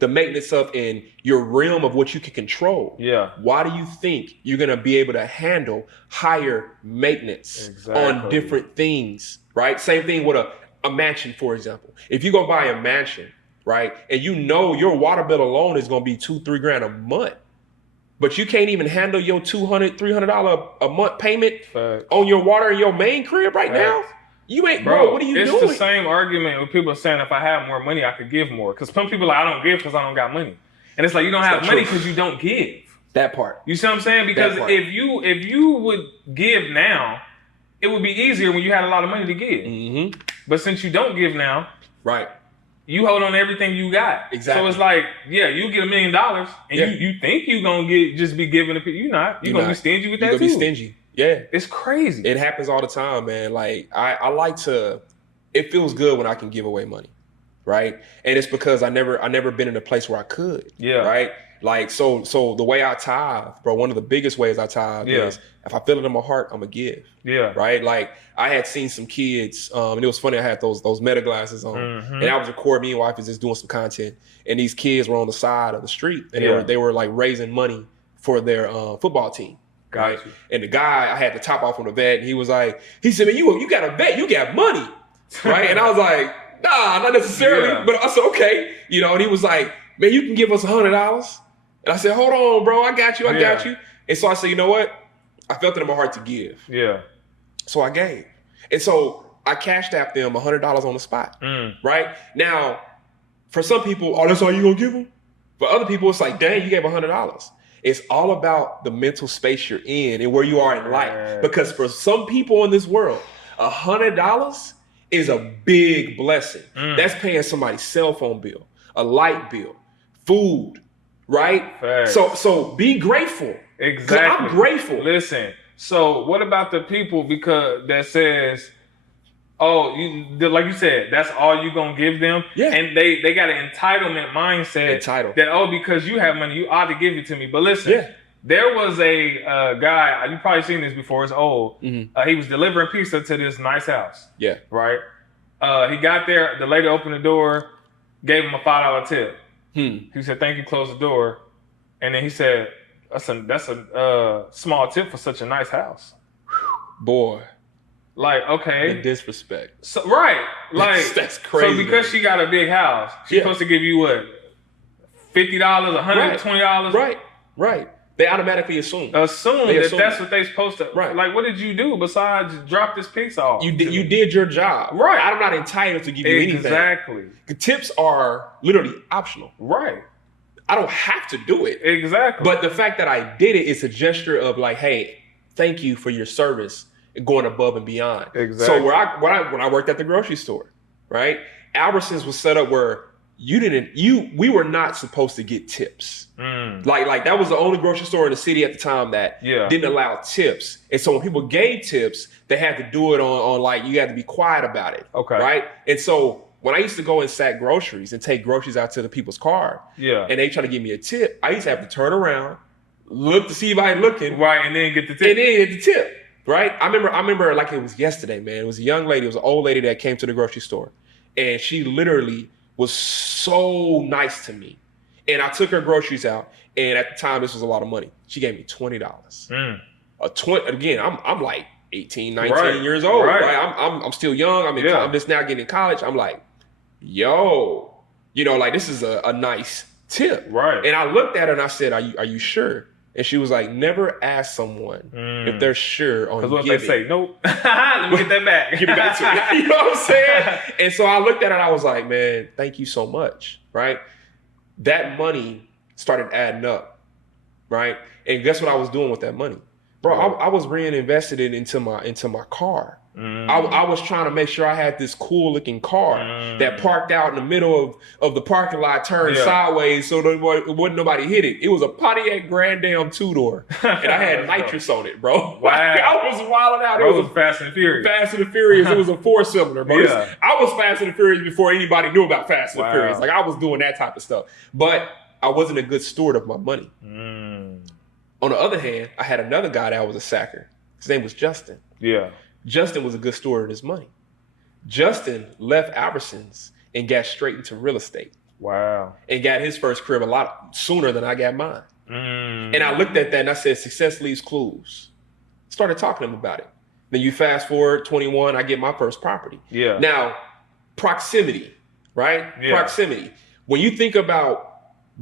the maintenance up in your realm of what you can control, why do you think you're going to be able to handle higher maintenance on different things, right? Same thing with a mansion, for example. If you go buy a mansion, right, and you know your water bill alone is going to be $2-3 grand a month, but you can't even handle your $200-300 a month payment on your water in your main crib right now, you ain't, bro, what are you doing? It's the same argument with people saying if I had more money, I could give more. Because some people are like, I don't give because I don't got money. And it's like, you don't have money because you don't give. That part. You see what I'm saying? Because if you would give now, it would be easier when you had a lot of money to give. But since you don't give now, you hold on to everything you got. Exactly. So it's like, you get $1 million and you think you gonna just be giving to people. You're not. You're gonna be stingy with that too. You're gonna be stingy. Yeah. It's crazy. It happens all the time, man. Like I like to, it feels good when I can give away money. right? And it's because I never been in a place where I could. Yeah. Right. Like, so the way I tithe, bro, one of the biggest ways I tithe is if I feel it in my heart, I'm gonna give. Yeah. Right. Like, I had seen some kids, and it was funny. I had those Meta glasses on, and I was recording. Me and wife was just doing some content, and these kids were on the side of the street, and they were like raising money for their football team. Right. And the guy, I had the top off on the vet, and he said, man, you got a vet, you got money. Right. And I was like, nah, not necessarily. But I said, okay. You know, and he was like, man, you can give us $100. And I said, hold on, bro, I got you. And so I said, you know what? I felt it in my heart to give. Yeah. So I gave. And so I cashed out them $100 on the spot. Right? Now, for some people, oh, that's all you gonna give them? For other people, it's like, dang, you gave $100. It's all about the mental space you're in and where you are in life. Because for some people in this world, $100 is a big blessing. That's paying somebody's cell phone bill, a light bill, food, right? Facts. So be grateful. Exactly. I'm grateful. Listen, so what about the people that says, oh, like you said, that's all you gonna give them? Yeah. And they got an entitlement mindset that, oh, because you have money, you ought to give it to me. But listen, there was a guy, you probably seen this before, it's old. He was delivering pizza to this nice house. Yeah. Right? He got there, the lady opened the door, gave him a $5 tip. He said, thank you, close the door. And then he said, that's a small tip for such a nice house. Boy. Like, okay. The disrespect. So, right. Like, that's crazy. So because she got a big house, she's supposed to give you what? $50, $120? Right. They automatically assume that's what they're supposed to. Right. Like, what did you do besides drop this pizza off? You did your job. Right. I'm not entitled to give you anything. Exactly. The tips are literally optional. Right. I don't have to do it. Exactly. But the fact that I did it is a gesture of like, hey, thank you for your service and going above and beyond. Exactly. So when I worked at the grocery store, right? Albertsons was set up where we were not supposed to get tips. Like that was the only grocery store in the city at the time that didn't allow tips. And so when people gave tips, they had to do it on like, you had to be quiet about it. Okay. Right. And so when I used to go and sack groceries and take groceries out to the people's car, and they try to give me a tip, I used to have to turn around, look to see if I looking. Right. And then get the tip. Right. I remember like it was yesterday, man. It was a young lady, it was an old lady that came to the grocery store, and she literally was so nice to me. And I took her groceries out, and at the time, this was a lot of money. She gave me $20. Again, I'm like 18, 19 years old. Right? I'm still young. I'm just now getting in college. I'm like, yo, like this is a nice tip. Right. And I looked at her and I said, are you sure? And she was like, never ask someone if they're sure on giving. Because what they say, nope. Let me get that back. Give it back to me. You know what I'm saying? And so I looked at her and I was like, man, thank you so much. Right? That money started adding up. Right? And guess what I was doing with that money? Bro, I was reinvesting it into my car. I was trying to make sure I had this cool looking car that parked out in the middle of the parking lot, turned sideways so there wasn't nobody hit it. It was a Pontiac Grand Am 2-door, and I had nitrous on it, bro. Wow. I was wilding out. It was Fast and Furious. Fast and Furious. It was a 4-cylinder, bro. I was Fast and Furious before anybody knew about Fast and Furious. Like I was doing that type of stuff, but I wasn't a good steward of my money. On the other hand, I had another guy that was a sacker. His name was Justin. Yeah. Justin was a good steward of his money. Justin left Albertsons and got straight into real estate. Wow. And got his first crib a lot sooner than I got mine. And I looked at that and I said, success leaves clues. Started talking to him about it. Then you fast forward 21, I get my first property. Yeah. Now, proximity, right? Yeah. Proximity. When you think about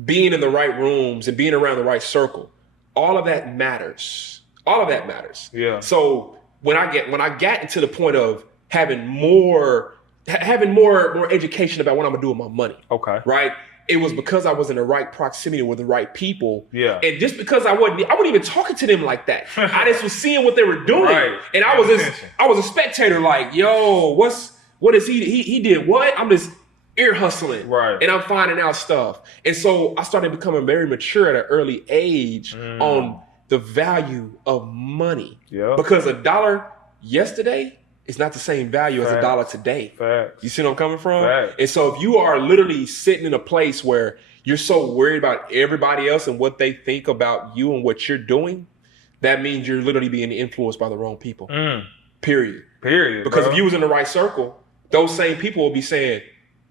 being in the right rooms and being around the right circle, all of that matters. All of that matters. Yeah. So when I got into the point of having more education about what I'm gonna do with my money. Okay. Right. It was because I was in the right proximity with the right people. Yeah. And just because I wasn't even talking to them like that. I just was seeing what they were doing. Right. And I was a spectator like, yo, what is he did what? I'm just ear hustling. Right. And I'm finding out stuff. And so I started becoming very mature at an early age on the value of money. Yeah. Because $1 yesterday it's not the same value as a dollar today. Facts. You see what I'm coming from? Facts. And so if you are literally sitting in a place where you're so worried about everybody else and what they think about you and what you're doing, that means you're literally being influenced by the wrong people. Period. Because if you was in the right circle, those same people will be saying,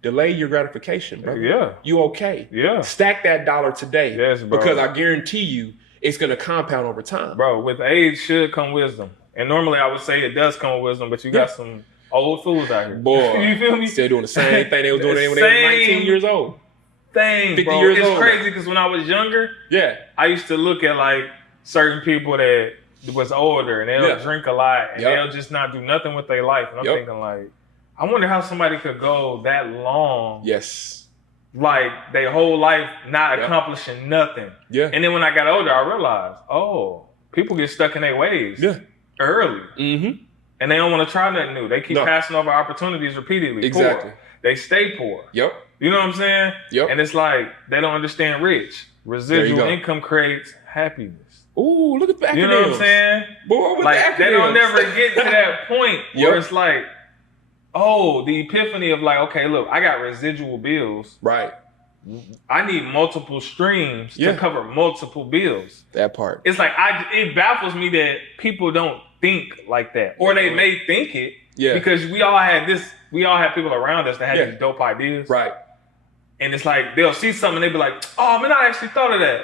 delay your gratification, bro. Yeah. You okay. Yeah. Stack that dollar today. Yes, bro. Because I guarantee you it's going to compound over time. Bro, with age should come wisdom. And normally I would say it does come with wisdom, but you got some old fools out here. Boy. You feel me? Still doing the same thing they was doing when they were 19 years old. 50 bro. Years old. It's crazy because when I was younger, I used to look at like certain people that was older and they'll drink a lot and they'll just not do nothing with their life. And I'm thinking like, I wonder how somebody could go that long. Yes. Like their whole life not accomplishing nothing. Yeah. And then when I got older, I realized, people get stuck in their ways early. Mm-hmm. And they don't want to try nothing new. They keep passing over opportunities repeatedly. Exactly. Poor. They stay poor. Yep. You know what I'm saying? Yep. And it's like they don't understand rich. Residual income creates happiness. Ooh, look at the acronyms. You know what I'm saying? Boy, with like the acronyms. they don't never get to that point where it's like, the epiphany of like, okay, look, I got residual bills. Right. I need multiple streams to cover multiple bills. That part. It's like it baffles me that people don't think like that, or they may think it. Yeah. Because we all had people around us that had these dope ideas. Right. And it's like they'll see something and they be like, "Oh man, I actually thought of that."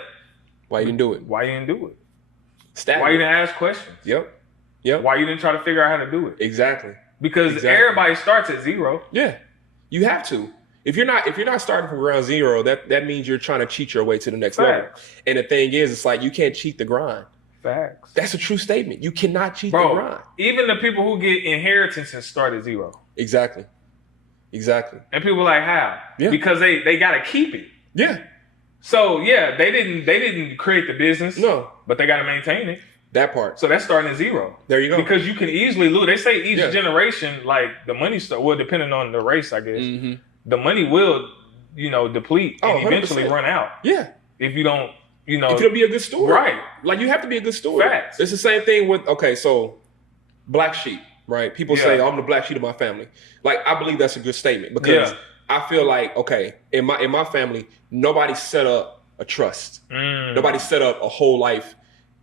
Why you didn't do it? Why you didn't do it? Stagnant. Why you didn't ask questions? Yep. Why you didn't try to figure out how to do it? Exactly. Because everybody starts at zero. Yeah. You have to. If you're not starting from ground zero, that means you're trying to cheat your way to the next level. And the thing is, it's like you can't cheat the grind. Facts. That's a true statement. You cannot cheat the grind. Even the people who get inheritances start at zero. Exactly. And people are like, how? Yeah. Because they gotta keep it. Yeah. So they didn't create the business. No. But they gotta maintain it. That part. So that's starting at zero. There you go. Because you can easily lose. They say each generation, like the money depending on the race, I guess. The money will, deplete and eventually 100%. Run out. Yeah. If you don't, if you don't be a good steward. Right. Like you have to be a good steward. Facts. It's the same thing with, so black sheep, right? People say, I'm the black sheep of my family. Like, I believe that's a good statement because I feel like, in my family, nobody set up a trust. Nobody set up a whole life,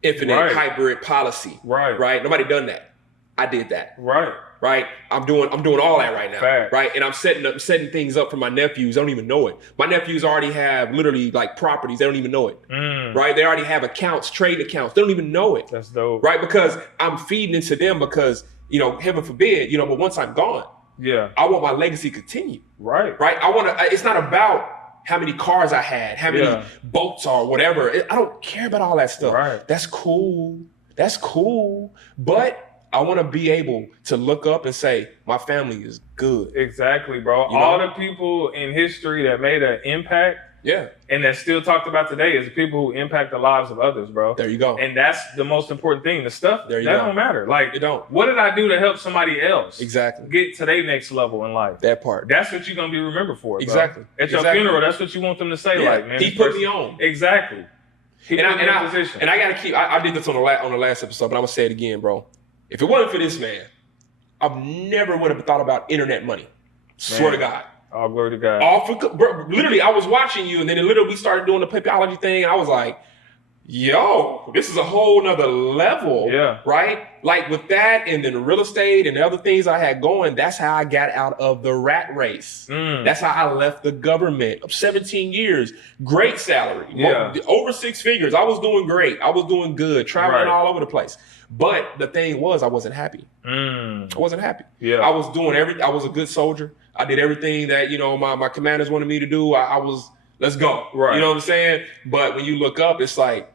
infinite hybrid policy. Right. Nobody done that. I did that. Right. I'm doing all that right now. Fact. Right. And I'm setting things up for my nephews. I don't even know it. My nephews already have literally like properties. They don't even know it. Right. They already have accounts, trade accounts. They don't even know it. That's dope. Right. Because I'm feeding into them because, heaven forbid, but once I'm gone, I want my legacy to continue. Right. Right. It's not about how many cars I had, how many boats or whatever. I don't care about all that stuff. Right. That's cool. But I want to be able to look up and say, my family is good. Exactly, bro. All the people in history that made an impact and that's still talked about today is the people who impact the lives of others, bro. There you go. And that's the most important thing. The stuff, that don't matter. Like, it don't. What did I do to help somebody else get to their next level in life? That part. That's what you're going to be remembered for, bro. Exactly. At your funeral, that's what you want them to say. Like, man, he put me on. Exactly. And I got to keep, I did this on the last episode, but I'm going to say it again, bro. If it wasn't for this man, I never would have thought about internet money. Swear to God. All glory to God. Bro, literally, I was watching you, and then we started doing the Pipology thing, and I was like, yo, this is a whole nother level. Yeah. Right? Like with that, and then real estate and the other things I had going, that's how I got out of the rat race. That's how I left the government. 17 years, great salary. Over 6 figures. I was doing great. I was doing good, traveling all over the place. But the thing was, I wasn't happy. I wasn't happy. Yeah. I was doing everything. I was a good soldier. I did everything that, my commanders wanted me to do. I was, let's go. Right. You know what I'm saying? But when you look up, it's like,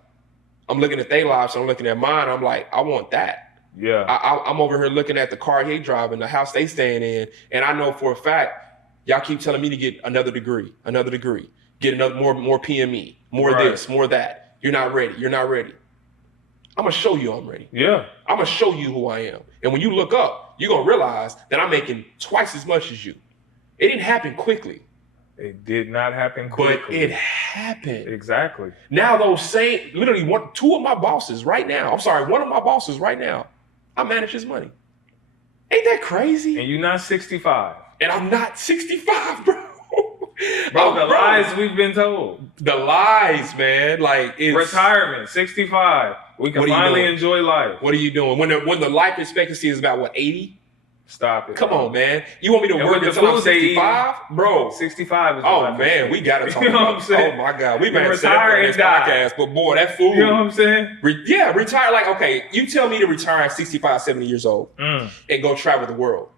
I'm looking at their lives, so I'm looking at mine. I'm like, I want that. Yeah. I'm over here looking at the car he driving, the house they staying in. And I know for a fact, y'all keep telling me to get another degree, get another, more PME, more this, more that. You're not ready. I'm going to show you I'm ready. Yeah. I'm going to show you who I am. And when you look up, you're going to realize that I'm making twice as much as you. It didn't happen quickly. It did not happen quickly. But it happened. Exactly. Now literally one of my bosses right now, I manage his money. Ain't that crazy? And you're not 65. And I'm not 65, bro. Bro, the lies we've been told. The lies, man. Like, it's retirement, 65. We can finally enjoy life. What are you doing? When the life expectancy is about, what, 80? Stop it. Come on, man. You want me to work until I'm 65? Bro. 65 is man, we got to talk about what I'm saying? Oh, my God. We've been retire in this podcast, but boy, that fool. You know what I'm saying? Retire. Like, okay, you tell me to retire at 65, 70 years old and go travel the world.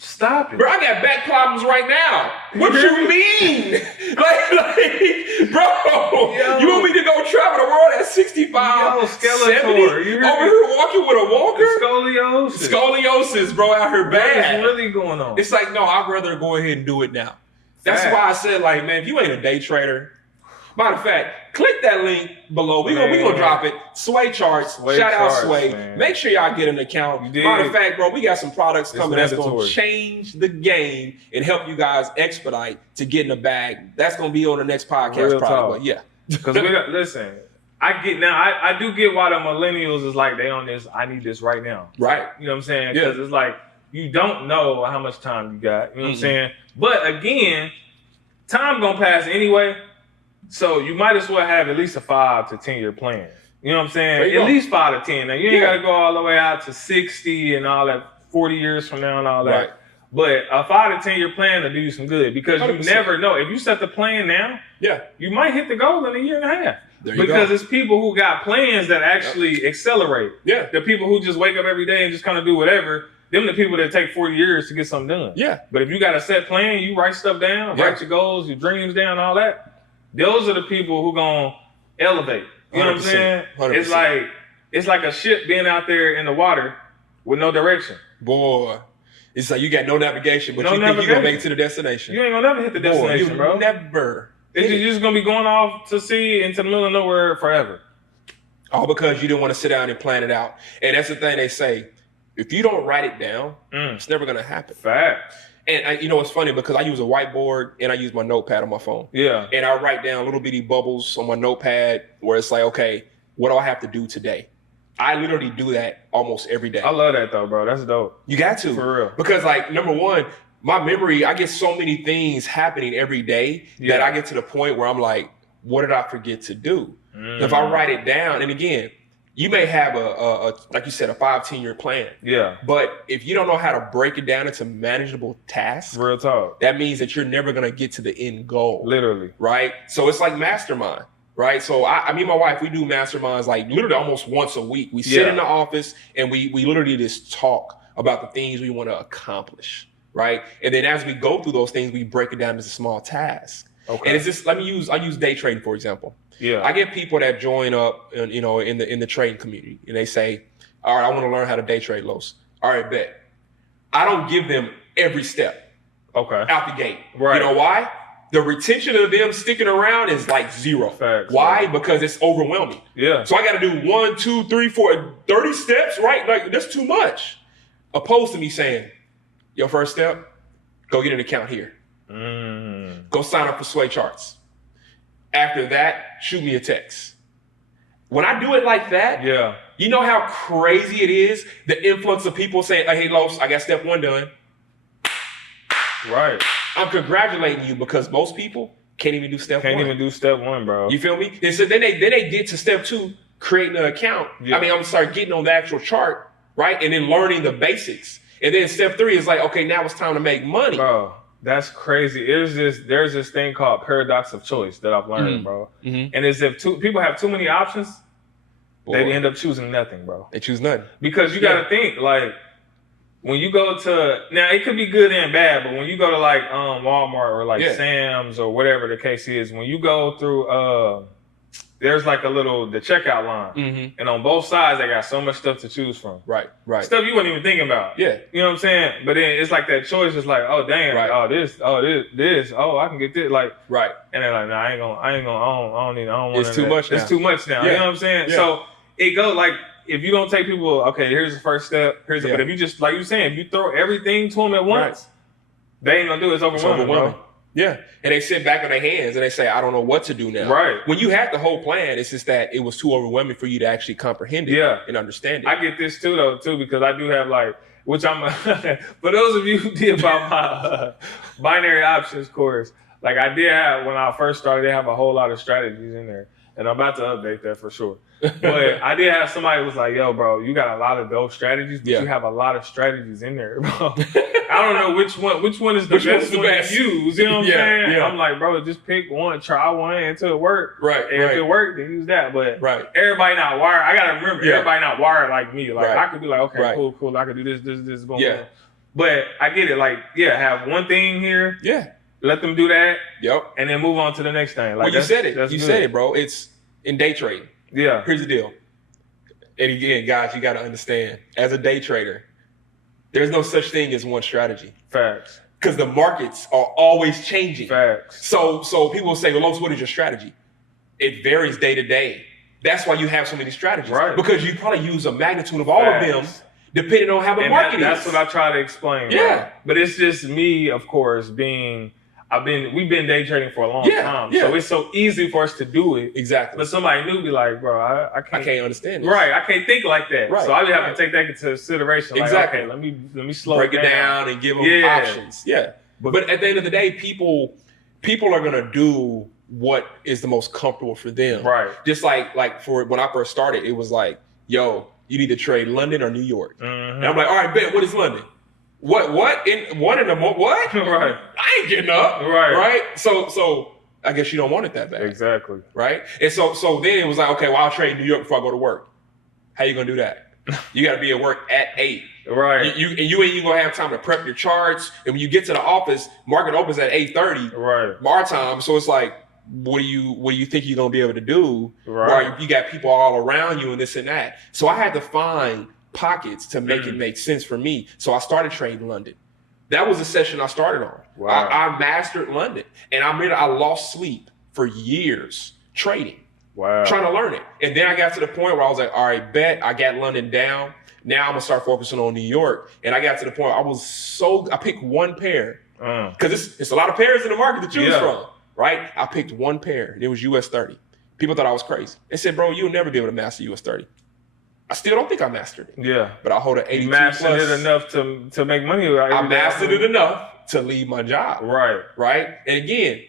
Stop it. Bro, I got back problems right now. What you mean? like, bro, you want me to go travel the world at 65, 70? Over here walking with a walker? Scoliosis, bro, out here bad. What is really going on? It's like, no, I'd rather go ahead and do it now. That's why I said, like, man, if you ain't a day trader, matter of fact, click that link below. We gonna drop it. Sway Charts. Shout out Sway. Man. Make sure y'all get an account. Matter of fact, bro, we got some products coming that's gonna change the game and help you guys expedite to get in the bag. That's gonna be on the next podcast, probably. But yeah, because listen, I do get why the millennials is like they on this. I need this right now. Right. You know what I'm saying? Because it's like you don't know how much time you got. You know what I'm saying? But again, time gonna pass anyway. So you might as well have at least a 5 to 10 year plan. You know what I'm saying? At least 5 to 10. Now you ain't got to go all the way out to 60 and all that, 40 years from now and all that. Right. But a 5 to 10 year plan will do you some good because 100%. You never know. If you set the plan now, you might hit the goal in a year and a half. Because it's people who got plans that actually accelerate. Yeah. The people who just wake up every day and just kind of do whatever. Them the people that take 40 years to get something done. Yeah. But if you got a set plan, you write stuff down, write your goals, your dreams down, all that. Those are the people who gonna elevate. You know what I'm saying? 100%. It's like a ship being out there in the water with no direction. Boy, it's like you got no navigation, but you think you're gonna make it to the destination. You ain't gonna never hit the destination, bro. Never. You're just gonna be going off to sea into the middle of nowhere forever. All because you didn't want to sit down and plan it out. And that's the thing they say. If you don't write it down, it's never gonna happen. Facts. And you know, it's funny because I use a whiteboard and I use my notepad on my phone. Yeah. And I write down little bitty bubbles on my notepad where it's like, okay, what do I have to do today? I literally do that almost every day. I love that though, bro. That's dope. You got to. For real. Because like, number one, my memory, I get so many things happening every day that I get to the point where I'm like, what did I forget to do? If I write it down, and again, you may have a like you said, a 5-10 year plan. Yeah. But if you don't know how to break it down into manageable tasks, real talk, that means that you're never gonna get to the end goal. Literally. Right? So it's like mastermind, right? So I me and my wife, we do masterminds like literally almost once a week. We sit in the office and we literally just talk about the things we want to accomplish, right? And then as we go through those things, we break it down into small tasks. Okay. And it's just, I use day trading, for example. Yeah. I get people that join up, in the trading community, and they say, all right, I want to learn how to day trade, Los. All right, bet. I don't give them every step. Okay. Out the gate. Right. You know why? The retention of them sticking around is like 0. Facts, why? Right. Because it's overwhelming. Yeah. So I got to do 1, 2, 3, 4, 30 steps, right? Like, that's too much. Opposed to me saying, your first step, go get an account here. Go sign up for Sway Charts. After that, shoot me a text. When I do it like that, you know how crazy it is, the influx of people saying, hey, Los, I got step 1 done. Right. I'm congratulating you because most people can't even do step 1. Can't even do step 1, bro. You feel me? And so then they get to step 2, creating an account. Yeah. Getting on the actual chart, right? And then learning the basics. And then step 3 is like, okay, now it's time to make money. Bro. That's crazy. There's this thing called paradox of choice that I've learned, bro. Mm-hmm. And it's if people have too many options, they end up choosing nothing, bro. They choose nothing. Because you got to think, like, when you go to, now it could be good and bad, but when you go to like Walmart or like Sam's or whatever the case is, when you go through, there's like the checkout line. And on both sides, they got so much stuff to choose from. Right. Stuff you wasn't even thinking about. Yeah. You know what I'm saying? But then it's like that choice is like, oh, damn. Right. Oh, this. Oh, I can get this. Like, right. And they're like, nah, I don't want it. It's too much now. It's too much now. Yeah. You know what I'm saying? Yeah. So it goes like, if you don't take people, okay, here's the first step. But if you just, like you saying, if you throw everything to them at once, they ain't going to do it. It's overwhelming, bro. Yeah. And they sit back on their hands and they say, I don't know what to do now. Right. When you had the whole plan, it's just that it was too overwhelming for you to actually comprehend it and understand it. I get this too, because I do have which I'm for those of you who did about my binary options course, like I did have when I first started, they have a whole lot of strategies in there. And I'm about to update that for sure. But I did have somebody who was like, yo, bro, you got a lot of dope strategies, but you have a lot of strategies in there, bro. I don't know which one is the best one to use. You know what I'm saying? Yeah. I'm like, bro, just pick one, try one until it works. Right. And if it worked, then use that. But everybody not wired. I gotta remember, everybody not wired like me. Like I could be like, okay, cool. I could do this, boom. Yeah. But I get it. Like, have one thing here. Yeah. Let them do that. Yep. And then move on to the next thing. Like, well, you said it. You said it, bro. It's in day trading. Yeah. Here's the deal. And again, guys, you got to understand, as a day trader, there's no such thing as one strategy. Facts. Because the markets are always changing. Facts. So people will say, well, Los, what is your strategy? It varies day to day. That's why you have so many strategies. Right. Because you probably use a magnitude of all of them, depending on how the market is. That's what I try to explain. Yeah. Right? But it's just me, of course, we've been day trading for a long time. Yeah. So it's so easy for us to do it. Exactly. But somebody new be like, bro, I can't understand this. Right. I can't think like that. Right. So I have to take that into consideration. Like, exactly. Okay, let me slow break it down and give them options. Yeah. But at the end of the day, people are gonna do what is the most comfortable for them. Right. Just like for when I first started, it was like, yo, you need to trade London or New York. Mm-hmm. And I'm like, all right, bet, what is London? What? What? Right. I ain't getting up. Right. So I guess you don't want it that bad. Exactly. Right. And so then it was like, okay, well, I'll trade New York before I go to work. How you gonna do that? You got to be at work at 8. Right. You ain't even gonna have time to prep your charts. And when you get to the office, market opens at 8:30. Right. Bar time. So it's like, what do you think you're gonna be able to do? Right. Or you got people all around you and this and that. So I had to find pockets to make it make sense for me. So I started trading London. That was the session I started on. Wow. I mastered London, and I lost sleep for years trading. Wow. Trying to learn it. And then I got to the point where I was like, all right, bet I got London down. Now I'm gonna start focusing on New York. And I got to the point where I picked one pair. Because it's a lot of pairs in the market to choose from. Right? I picked one pair, and it was US 30. People thought I was crazy. They said, bro, you'll never be able to master US 30. I still don't think I mastered it. Yeah. But I hold an 82 You mastered plus. it enough to make money. Right? I mastered it enough to leave my job. Right. Right? And again,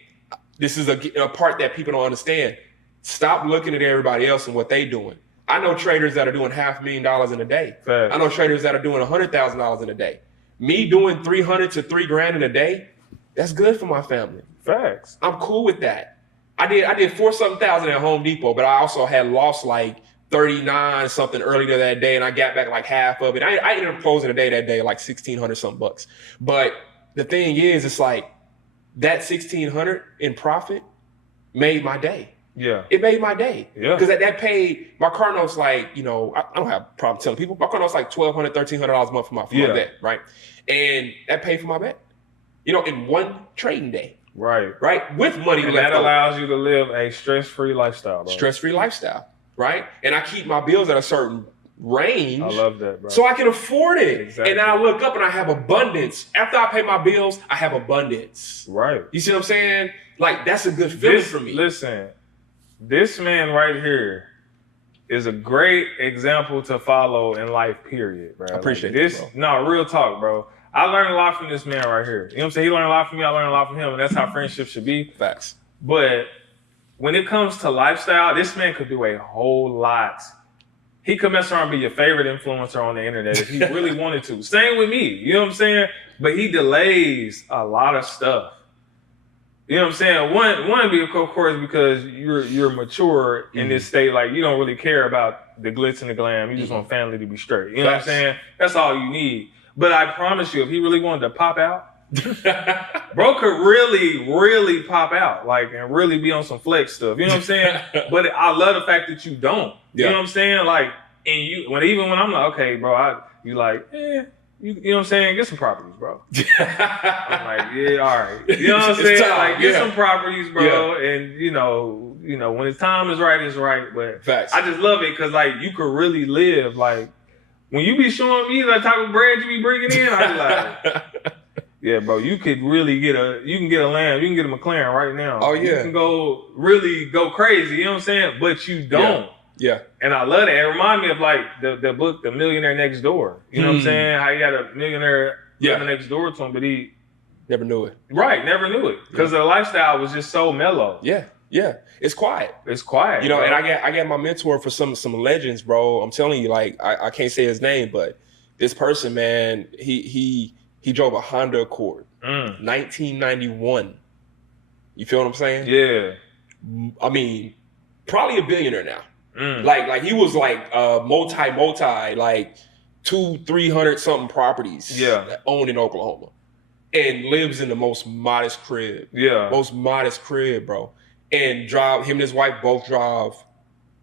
this is a part that people don't understand. Stop looking at everybody else and what they doing. I know traders that are doing $500,000 in a day. Facts. I know traders that are doing $100,000 in a day. Me doing $300 to $3,000 in a day, that's good for my family. Facts. I'm cool with that. I did 4-something thousand at Home Depot, but I also had lost like 39 something earlier that day, and I got back like half of it. I ended up closing the day that day like 1,600 something bucks. But the thing is, it's like that 1,600 in profit made my day. Yeah. It made my day. Yeah. Because that paid my car notes like, I don't have a problem telling people, my car notes like $1,200, $1,300 a month for my bet, right? And that paid for my bet, in one trading day. Right. Right? With money and left that allows you to live a stress-free lifestyle, bro. Stress-free lifestyle, right? And I keep my bills at a certain range. I love that, bro. So I can afford it. Exactly. And then I look up and I have abundance. After I pay my bills, I have abundance. Right. You see what I'm saying? Like, that's a good feeling for me. Listen, this man right here is a great example to follow in life, period, bro. I appreciate this. Bro. No, real talk, bro. I learned a lot from this man right here. You know what I'm saying? He learned a lot from me. I learned a lot from him. And that's how friendship should be. Facts. But when it comes to lifestyle, this man could do a whole lot. He could mess around and be your favorite influencer on the internet if he really wanted to. Same with me. You know what I'm saying? But he delays a lot of stuff. You know what I'm saying? One be of course because you're mature in this state, like you don't really care about the glitz and the glam. You just want family to be straight. You know what I'm saying? That's all you need. But I promise you, if he really wanted to pop out, bro could really, really pop out, like, and really be on some flex stuff. You know what I'm saying? But I love the fact that you don't. You know what I'm saying? Like, and even when I'm like, okay, bro, you like, you know what I'm saying? Get some properties, bro. I'm like, yeah, all right. You know what I'm saying? Like, get some properties, bro. Yeah. And when it's time is right, it's right. But facts. I just love it because like you could really live like. When you be showing me the type of bread you be bringing in, I be like, yeah, bro, you could really get a Lamb, you can get a McLaren right now. Oh, yeah. You can really go crazy, you know what I'm saying? But you don't. Yeah. And I love it. It reminds me of like the book, The Millionaire Next Door. You know what I'm saying? How you got a millionaire living next door to him, but he never knew it. Right, never knew it. Because the lifestyle was just so mellow. Yeah. Yeah. It's quiet. It's quiet. You know, bro. And I got my mentor for some legends, bro. I'm telling you, like, I can't say his name, but this person, man, he drove a Honda Accord. 1991. You feel what I'm saying? Yeah. I mean, probably a billionaire now. Like he was like multi, like 200-300 something properties owned in Oklahoma, and lives in the most modest crib. Most modest crib, bro. And him and his wife both drive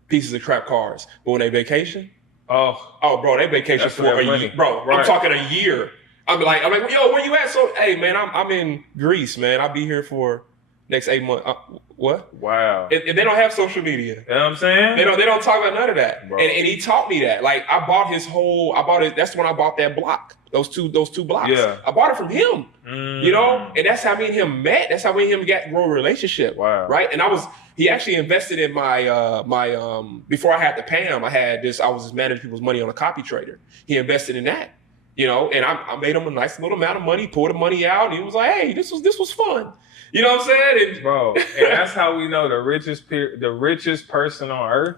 pieces of crap cars. But when they vacation, oh, bro, they vacation for a year, bro. Right. I'm talking a year. I'm like, yo, where you at? So, hey, man, I'm in Greece, man. I'll be here for next 8 months. What? Wow. And they don't have social media. You know what I'm saying? They don't talk about none of that. And he taught me that. Like, that's when I bought that block. Those two blocks. Yeah. I bought it from him. You know? And that's how me and him met. That's how me and him grow a relationship. Wow. Right? And he actually invested in my before I had the PAM, I was just managing people's money on a copy trader. He invested in that. You know, and I made him a nice little amount of money, pulled the money out, and he was like, hey, this was fun. You know what I'm saying? And, bro, and that's how we know the richest person on earth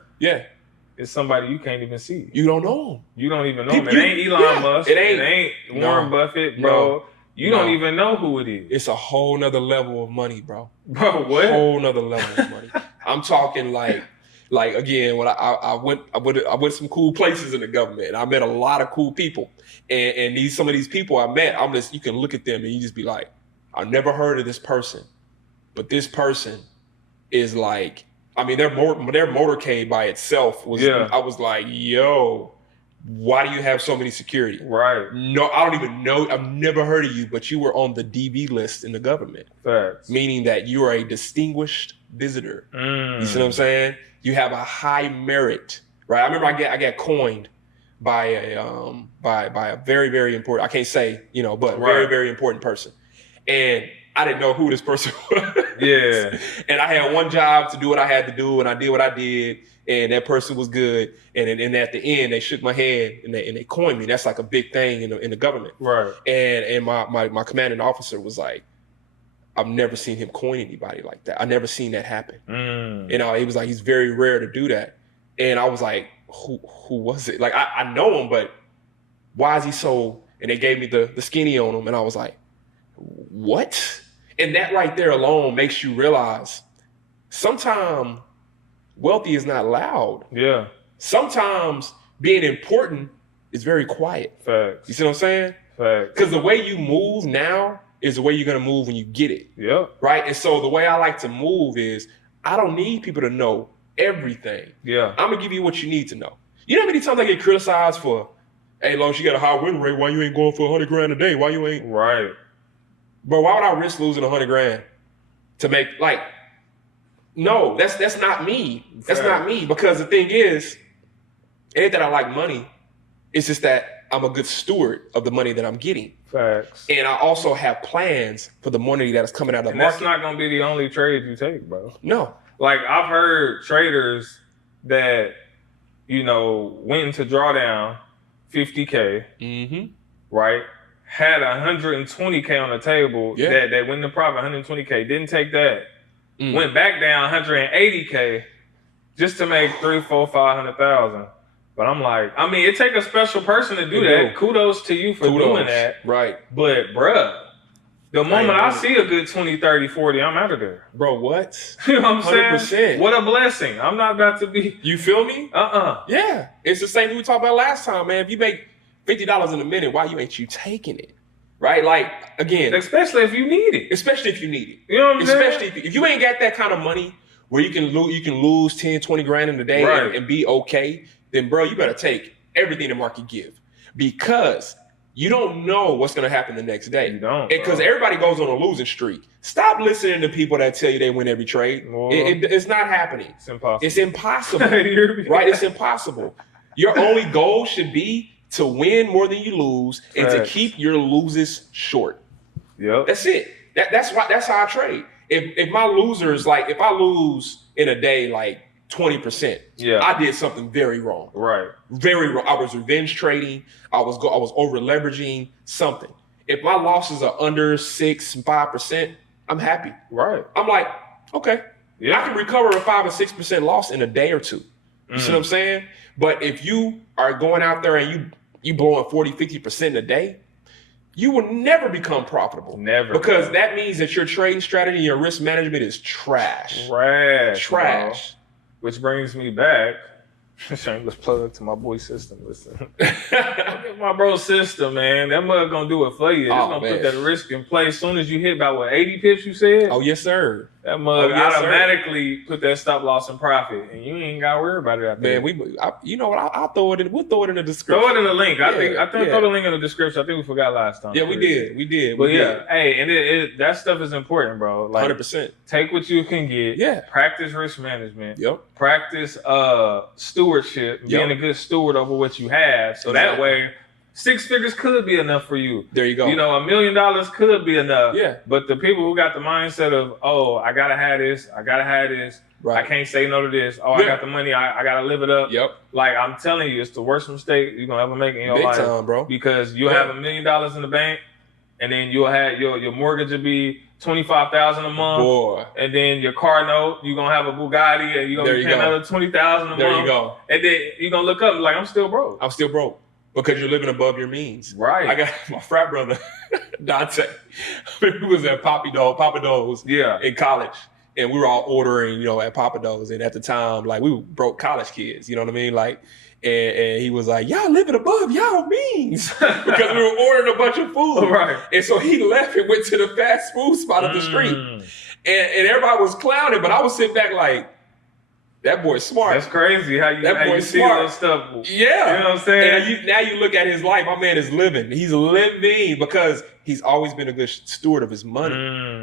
is somebody you can't even see. You don't know him. You don't even know him. It ain't Elon Musk. It ain't Warren Buffett, bro. You don't even know who it is. It's a whole nother level of money, bro. Bro, what? A whole nother level of money. I'm talking like again, when I went some cool places in the government, and I met a lot of cool people. And some of these people I met, you can look at them and you just be like, I've never heard of this person, but this person is like, I mean, their motorcade by itself was. I was like, yo, why do you have so many security? Right. No, I don't even know. I've never heard of you, but you were on the DV list in the government. Facts. Meaning that you are a distinguished visitor. You see what I'm saying? You have a high merit, right? I remember I got coined by a very, very important, I can't say, but very, very important person. And I didn't know who this person was. Yeah. And I had one job to do what I had to do, and I did what I did, and that person was good. And at the end, they shook my hand and they coined me. That's like a big thing in the government. Right. And my commanding officer was like, I've never seen him coin anybody like that. I never seen that happen. He was like, he's very rare to do that. And I was like, who was it? Like, I know him, but why is he so? And they gave me the skinny on him, and I was like, what? And that right there alone makes you realize sometimes wealthy is not loud. Yeah. Sometimes being important is very quiet. Facts. You see what I'm saying? Facts. Because the way you move now is the way you're going to move when you get it. Yeah. Right? And so the way I like to move is I don't need people to know everything. Yeah. I'm going to give you what you need to know. You know how many times I get criticized for, hey, Los, you got a high win rate. Why you ain't going for $100,000 a day? Why you ain't? Right. Bro, why would I risk losing $100,000 to make, like, no, that's not me. That's not me. Because the thing is, it ain't that I like money. It's just that I'm a good steward of the money that I'm getting. Facts. And I also have plans for the money that is coming out of the market. That's not going to be the only trade you take, bro. No. Like, I've heard traders that, went into drawdown 50K, right? Had 120K on the table, that went into profit 120K, didn't take that, went back down 180K just to make 300,000, 400,000, 500,000. But I'm like, I mean, it take a special person to do that. Kudos to you for doing that. Right. But, bruh, the moment I see a good 20, 30, 40, I'm out of there. Bro, what? You know what I'm 100%. saying? What a blessing. I'm not about to be. You feel me? Yeah. It's the same thing we talked about last time, man. If you make $50 in a minute, why ain't you taking it? Right? Like, again. Especially if you need it. Especially if you need it. You know what I'm saying? Especially if you ain't got that kind of money where you can lose 10, 20 grand in a day and be okay, then, bro, you better take everything the market give. Because you don't know what's going to happen the next day. You don't. Because everybody goes on a losing streak. Stop listening to people that tell you they win every trade. It's not happening. It's impossible. It's impossible. Right? It's impossible. Your only goal should be to win more than you lose and to keep your loses short. Yep. That's it. That's how I trade. If my losers, like, if I lose in a day like 20%. Yeah. I did something very wrong. Right. Very wrong. I was revenge trading. I was over leveraging something. If my losses are under 5%, I'm happy. Right. I'm like, okay. Yeah. I can recover a 5 or 6% loss in a day or two. You see what I'm saying? But if you are going out there and you blowing 40, 50% in a day, you will never become profitable. Never. Because that means that your trading strategy, your risk management is trash. Trash. Bro. Which brings me back. Shameless plug to my boy System. Listen. My bro System, man. That mug gonna do it for you. It's gonna put that risk in place. As soon as you hit about 80 pips, you said? Oh, yes, sir. That mug automatically put that stop loss in profit, and you ain't gotta worry about it after. Man, you know what? I'll throw it in. We'll throw it in the description. Throw it in the link. I think throw the link in the description. I think we forgot last time. Yeah, we did. But hey, and that stuff is important, bro. Like 100%. Take what you can get. Yeah. Practice risk management. Yep. Practice stewardship, being a good steward over what you have. So that way, 6 figures could be enough for you. There you go. You know, $1 million could be enough. Yeah. But the people who got the mindset of, oh, I gotta have this, Right. I can't say no to this. Oh, I got the money, I gotta live it up. Yep. Like, I'm telling you, it's the worst mistake you're gonna ever make in your life. Big time, bro. Because you'll have $1 million in the bank, and then you'll have your mortgage will be $25,000 a month. Boy. And then your car note, you're gonna have a Bugatti, and you're gonna pay another $20,000 a month. There you go. And then you're gonna look up and like, I'm still broke. Because you're living above your means. Right. I got my frat brother, Dante, who was at Papa Do's in college. And we were all ordering, at Papa Do's. And at the time, like, we were broke college kids, you know what I mean? Like, and he was like, y'all living above y'all means. Because we were ordering a bunch of food. Right. And so he left and went to the fast food spot up the street. And everybody was clowning, but I was sitting back like, that boy's smart. That's crazy how you see those stuff. Yeah. You know what I'm saying? And now you look at his life, my man is living. He's living because he's always been a good steward of his money.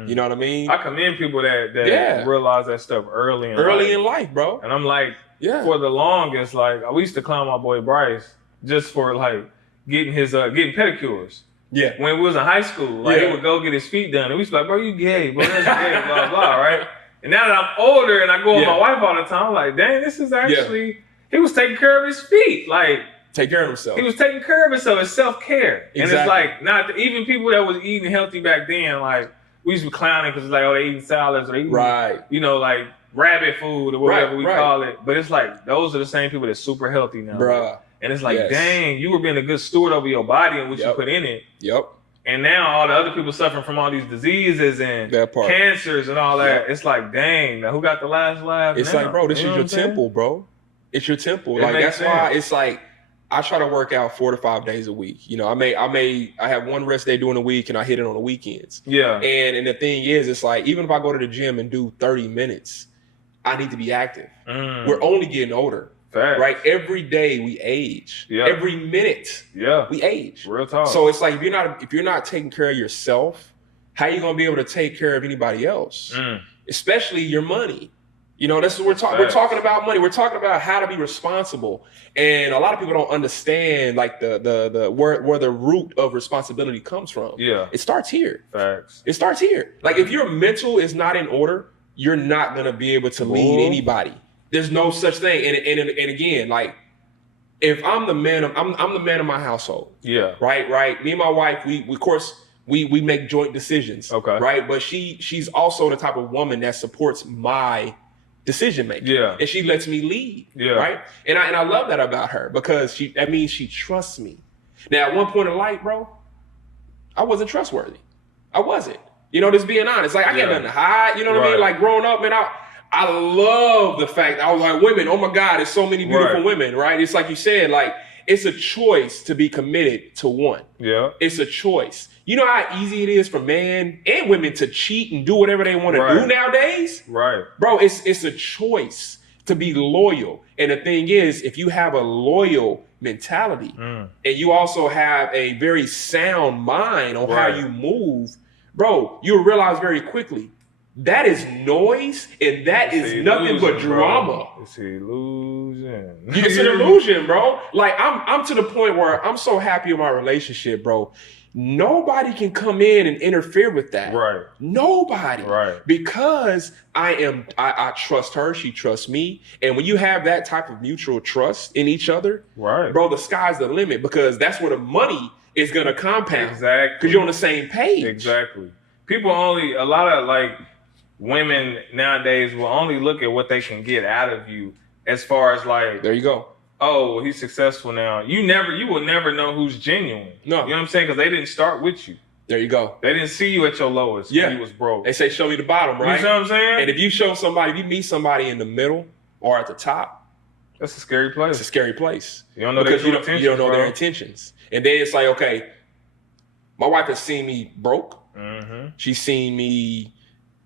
You know what I mean? I commend people that realize that stuff early in life, bro. And I'm like, for the longest, like, we used to clown my boy Bryce just for like getting pedicures. Yeah. When we was in high school, like he would go get his feet done. And we was like, bro, you gay, bro, that's gay, blah, blah, right? And now that I'm older and I go with my wife all the time, I'm like, dang, this is actually, he was taking care of his feet. Like, take care of himself. He was taking care of himself. It's self-care. Exactly. And it's like, even people that was eating healthy back then, like, we used to be clowning because it's like, oh, they eating salads or they eating, like rabbit food or whatever we call it. But it's like, those are the same people that's super healthy now. Bruh. And it's like, dang, you were being a good steward over your body and what you put in it. Yep. And now all the other people suffering from all these diseases and cancers and all that. It's like, dang, now who got the last laugh? It's like, bro, this is your temple, bro. It's your temple. Like, that's why it's like, I try to work out 4 to 5 days a week. I have one rest day during the week and I hit it on the weekends. Yeah. And the thing is, it's like, even if I go to the gym and do 30 minutes, I need to be active. We're only getting older. Fact. Right? Every day we age. Yeah. Every minute we age. Real talk. So it's like, if you're not taking care of yourself, how are you gonna be able to take care of anybody else? Especially your money. That's what we're talking. We're talking about money. We're talking about how to be responsible. And a lot of people don't understand like the where the root of responsibility comes from. Yeah. It starts here. Facts. It starts here. Like, if your mental is not in order, you're not gonna be able to lead anybody. There's no such thing. And again, like, if I'm the man of my household. Yeah. Right. Me and my wife, we of course we make joint decisions. Okay. Right. But she's also the type of woman that supports my decision making. Yeah. And she lets me lead. Yeah. Right. And I love that about her because that means she trusts me. Now, at one point in life, bro, I wasn't trustworthy. I wasn't. Just being honest. Like, I got nothing to hide. You know what I mean? Like, growing up, man, I love the fact I was like, women, oh my God, there's so many beautiful women, right? It's like you said, like, it's a choice to be committed to one. Yeah. It's a choice. You know how easy it is for men and women to cheat and do whatever they want to do nowadays? Right. Bro, it's a choice to be loyal. And the thing is, if you have a loyal mentality and you also have a very sound mind on how you move, bro, you'll realize very quickly, that is noise, and that is nothing but drama. It's an illusion. It's an illusion, bro. Like, I'm to the point where I'm so happy with my relationship, bro. Nobody can come in and interfere with that. Right. Nobody. Right. Because I trust her, she trusts me. And when you have that type of mutual trust in each other, right, bro, the sky's the limit, because that's where the money is gonna compound. Exactly. Because you're on the same page. Exactly. People a lot of like women nowadays will only look at what they can get out of you, as far as like, there you go. Oh, he's successful now. You will never know who's genuine. No. You know what I'm saying? Because they didn't start with you. There you go. They didn't see you at your lowest when you was broke. They say, show me the bottom, right? You know what I'm saying? And if you meet somebody in the middle or at the top, that's a scary place. It's a scary place. You don't know because you don't know their intentions. And then it's like, okay, my wife has seen me broke. Mm-hmm. She's seen me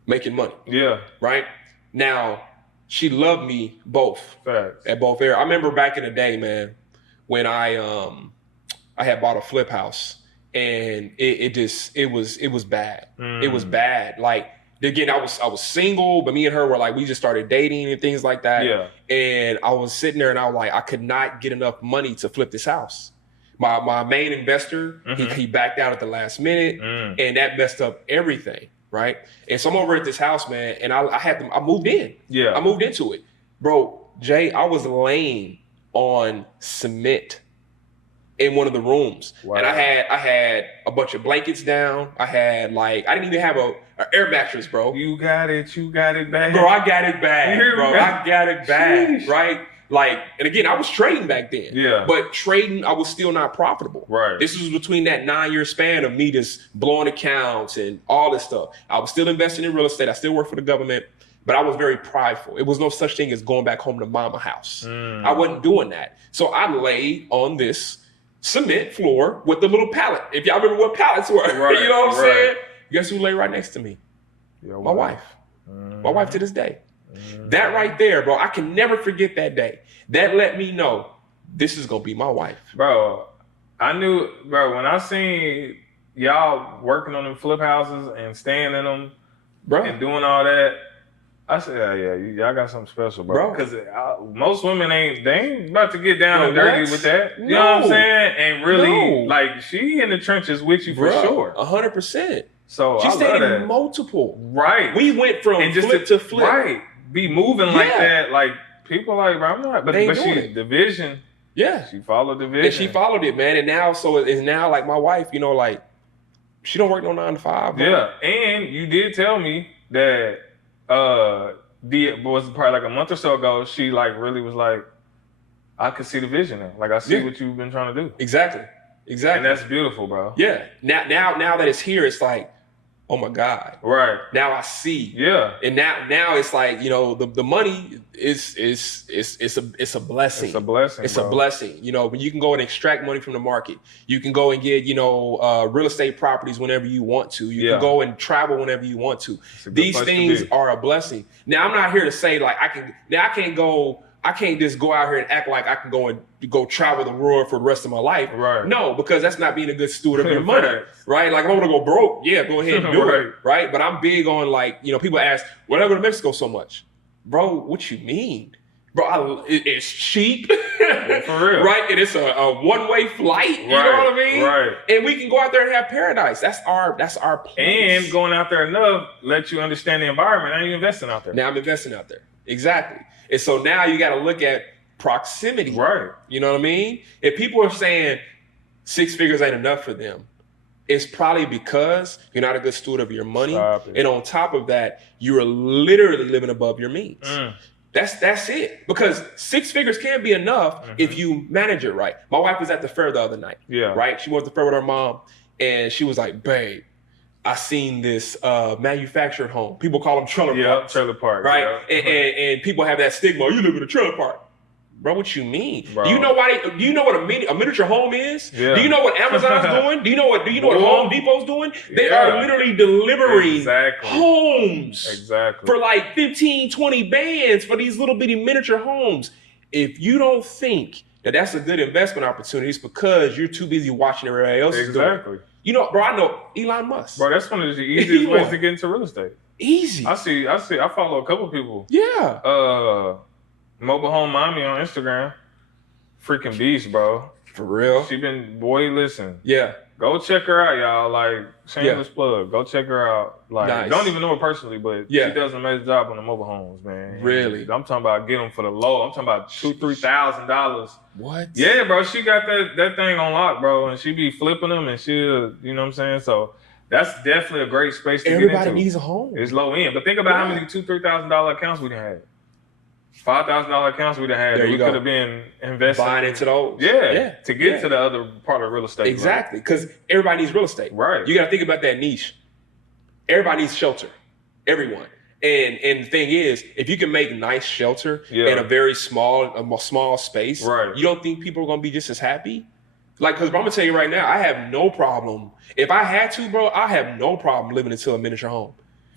making money. Yeah. Right? Now, she loved me both. Facts. At both areas. I remember back in the day, man, when I had bought a flip house, and it was bad. It was bad. Like, again, I was single, but me and her were like, we just started dating and things like that. Yeah. And I was sitting there and I was like, I could not get enough money to flip this house. My main investor, he backed out at the last minute, and that messed up everything. Right. And so I'm over at this house, man, and I moved in. Yeah. I moved into it. Bro, Jay, I was laying on cement in one of the rooms. Wow. And I had a bunch of blankets down. I didn't even have an air mattress, bro. You got it bad. Bro, I got it bad, bro. I got it bad, Sheesh. Right? Like, and again, I was trading back then. Yeah. But trading, I was still not profitable. Right. This was between that 9-year span of me just blowing accounts and all this stuff. I was still investing in real estate. I still worked for the government, but I was very prideful. It was no such thing as going back home to mama house. I wasn't doing that. So I laid on this cement floor with the little pallet. If y'all remember what pallets were, right, you know what I'm saying? Guess who lay right next to me? My wife. My wife to this day. That right there, bro, I can never forget that day. That let me know this is gonna be my wife. Bro, I knew, bro, when I seen y'all working on them flip houses and staying in them, bro, and doing all that, I said, yeah, y'all got something special, bro. Because most women ain't about to get down and dirty with that. You know what I'm saying? And really, like, she in the trenches with you for sure. 100%. So she stayed in multiple. Right. We went from flip to flip. Right. Be moving like that. Like, people like, bro, I'm not. But she, the vision. Yeah. She followed the vision. And she followed it, man. And now, so it's now like my wife, you know, like, she don't work no 9 to 5. Bro. Yeah. And you did tell me that, was probably like a month or so ago, she like really was like, I could see the vision now. Like, I see what you've been trying to do. Exactly. And that's beautiful, bro. Yeah. Now that it's here, it's like, oh my God. Right. Now I see. Yeah. And now it's like, you know, the money is it's a blessing. It's a blessing. It's a blessing. You know, when you can go and extract money from the market. You can go and get, you know, real estate properties whenever you want to. You can go and travel whenever you want to. These things are a blessing. Now I'm not here to say like I can't just go out here and act like I can go travel the world for the rest of my life. Right. No, because that's not being a good steward of your money. Right? Like, if I want to go broke, yeah, go ahead and do it. Right? But I'm big on, like, you know, people ask, why do I go to Mexico so much? Bro, what you mean? Bro, it's cheap. For real. Right? And it's a one-way flight. You know what I mean? Right. And we can go out there and have paradise. That's our place. And going out there enough let you understand the environment. Now you're investing out there. Now I'm investing out there. Exactly. And so now you got to look at proximity. Right. You know what I mean? If people are saying 6 figures ain't enough for them, it's probably because you're not a good steward of your money. And on top of that, you're literally living above your means. That's it. Because 6 figures can be enough if you manage it right. My wife was at the fair the other night. Yeah. Right? She went to the fair with her mom, and she was like, babe, I seen this manufactured home. People call them trailer parks. Trailer park. Right? Yeah. And people have that stigma. You live in a trailer park. Bro, what you mean? Bro. Do you know what a miniature home is? Yeah. Do you know what Amazon's doing? Do you know what Home Depot's doing? They are literally delivering homes for like 15, 20 bands for these little bitty miniature homes. If you don't think that that's a good investment opportunity, it's because you're too busy watching everybody else doing it. You know, bro, I know Elon Musk. Bro, that's one of the easiest ways to get into real estate. Easy. I follow a couple people. Yeah. Mobile Home Mommy on Instagram. Freaking beast, bro. For real? She been, boy, listen. Yeah. Go check her out, y'all. Like, shameless plug. Go check her out. Like, don't even know her personally, but she does an amazing job on the mobile homes, man. Really? I'm talking about get them for the low. I'm talking about $2,000-$3,000. What? Yeah, bro. She got that thing on lock, bro, and she be flipping them, and she'll, you know what I'm saying? So that's definitely a great space to get into. Everybody needs a home. It's low end, but think about how many $2,000-$3,000 accounts we done had. $5,000 accounts we done had. We could have been investing. Buying into those. To get to the other part of real estate. Exactly. Because everybody needs real estate. Right. You got to think about that niche. Everybody needs shelter. Everyone. And the thing is, if you can make nice shelter in a very small space, you don't think people are going to be just as happy? Like, because I'm going to tell you right now, I have no problem. If I had to, bro, I have no problem living into a miniature home.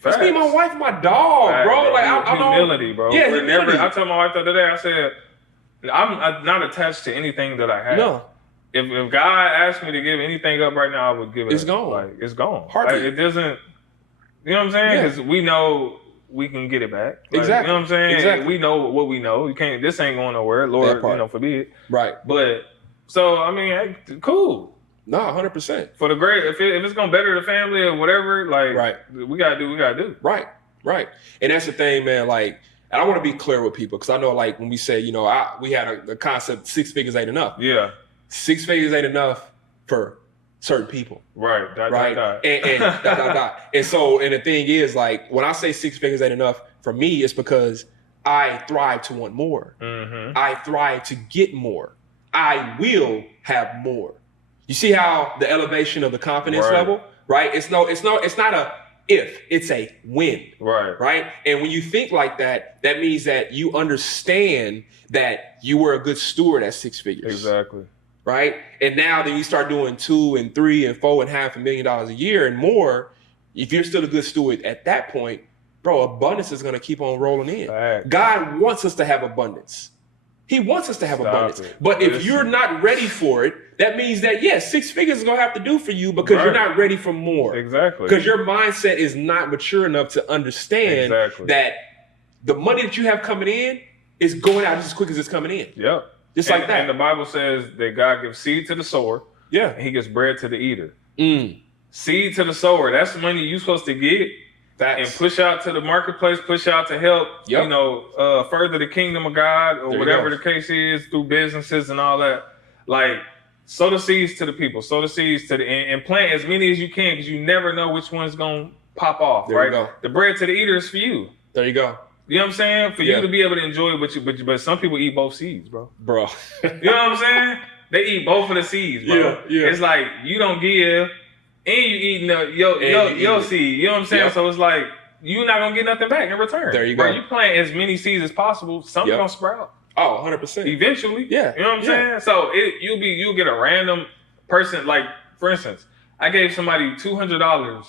It's me, my wife, and my dog, bro. Like, I'm humility, bro. Yeah, humility. I told my wife the other day, I said, I'm not attached to anything that I have. No. If God asked me to give anything up right now, I would give it. It's gone. Like, it's gone. Heartbeat. Like, it doesn't. You know what I'm saying? Because we know we can get it back. Like, exactly. You know what I'm saying? Exactly. We know what we know. You can't. This ain't going nowhere. Lord, forbid. Right. But so I mean, hey, cool. No, 100%. For the great, if it's gonna better the family or whatever, like, we gotta do what we gotta do. Right. And that's the thing, man. Like, and I want to be clear with people because I know, like, when we say, you know, we had a concept, 6 figures ain't enough. Yeah. 6 figures ain't enough for certain people. Right. And And so, and the thing is, like, when I say 6 figures ain't enough for me, it's because I thrive to want more. Mm-hmm. I thrive to get more. I will have more. You see how the elevation of the confidence level, right? It's not a if, it's a when. Right. And when you think like that, that means that you understand that you were a good steward at 6 figures. Exactly. Right. And now that you start doing 2 and 3 and 4 and $500,000 a year and more, if you're still a good steward at that point, bro, abundance is going to keep on rolling in. Fact. God wants us to have abundance. He wants us to have abundance. But if you're not ready for it, that means that, 6 figures is going to have to do for you because you're not ready for more. Exactly. Because your mindset is not mature enough to understand that the money that you have coming in is going out just as quick as it's coming in. Yep. Just like that. And the Bible says that God gives seed to the sower. Yeah. And he gives bread to the eater. Seed to the sower. That's the money you're supposed to get. And push out to the marketplace, push out to help, you know, further the kingdom of God or whatever the case is through businesses and all that. Like, sow the seeds to the people, sow the seeds to and plant as many as you can because you never know which one's going to pop off, there right? You go. The bread to the eater is for you. There you go. You know what I'm saying? For you to be able to enjoy it, but some people eat both seeds, bro. You know what I'm saying? They eat both of the seeds, bro. Yeah. It's like you don't give and you eating your seed. You know what I'm saying? So it's like you're not gonna get nothing back in return. There you go. Bro, you plant as many seeds as possible. Something gonna sprout. Oh, 100%. Eventually. Yeah. You know what I'm saying? So you'll get a random person. Like, for instance, I gave somebody $200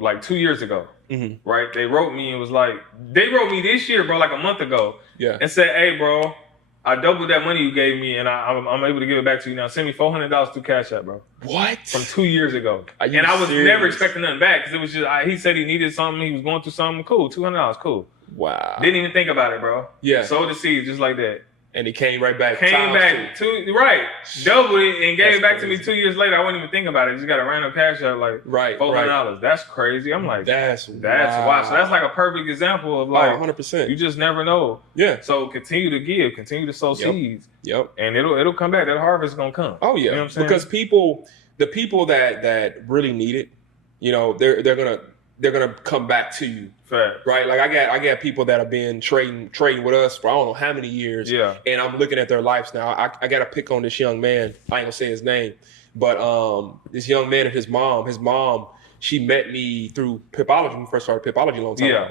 like 2 years ago. Mm-hmm. Right? They wrote me and was like, they wrote me this year, bro, like a month ago. Yeah. And said, hey, bro, I doubled that money you gave me, and I'm able to give it back to you now. Send me $400 through Cash App, bro. What? From 2 years ago. And I was never expecting nothing back because it was just he said he needed something. He was going through something. Cool, $200, cool. Wow. Didn't even think about it, bro. Yeah. Sowed the seed just like that. And he came right back. Doubled it and gave it back to me 2 years later. I wouldn't even think about it. Just got a random Cash App like $400. That's crazy. I'm like, that's wild. So that's like a perfect example of like 100%. You just never know. Yeah. So continue to give, continue to sow seeds. Yep. And it'll come back. That harvest is gonna come. Oh yeah. You know what I'm saying? Because the people that really need it, you know, they're gonna come back to you. Fact. Right? Like I got people that have been trading with us for I don't know how many years. Yeah. And I'm looking at their lives now. I gotta pick on this young man. I ain't gonna say his name. But this young man and his mom, she met me through Pipology. We first started Pipology a long time ago.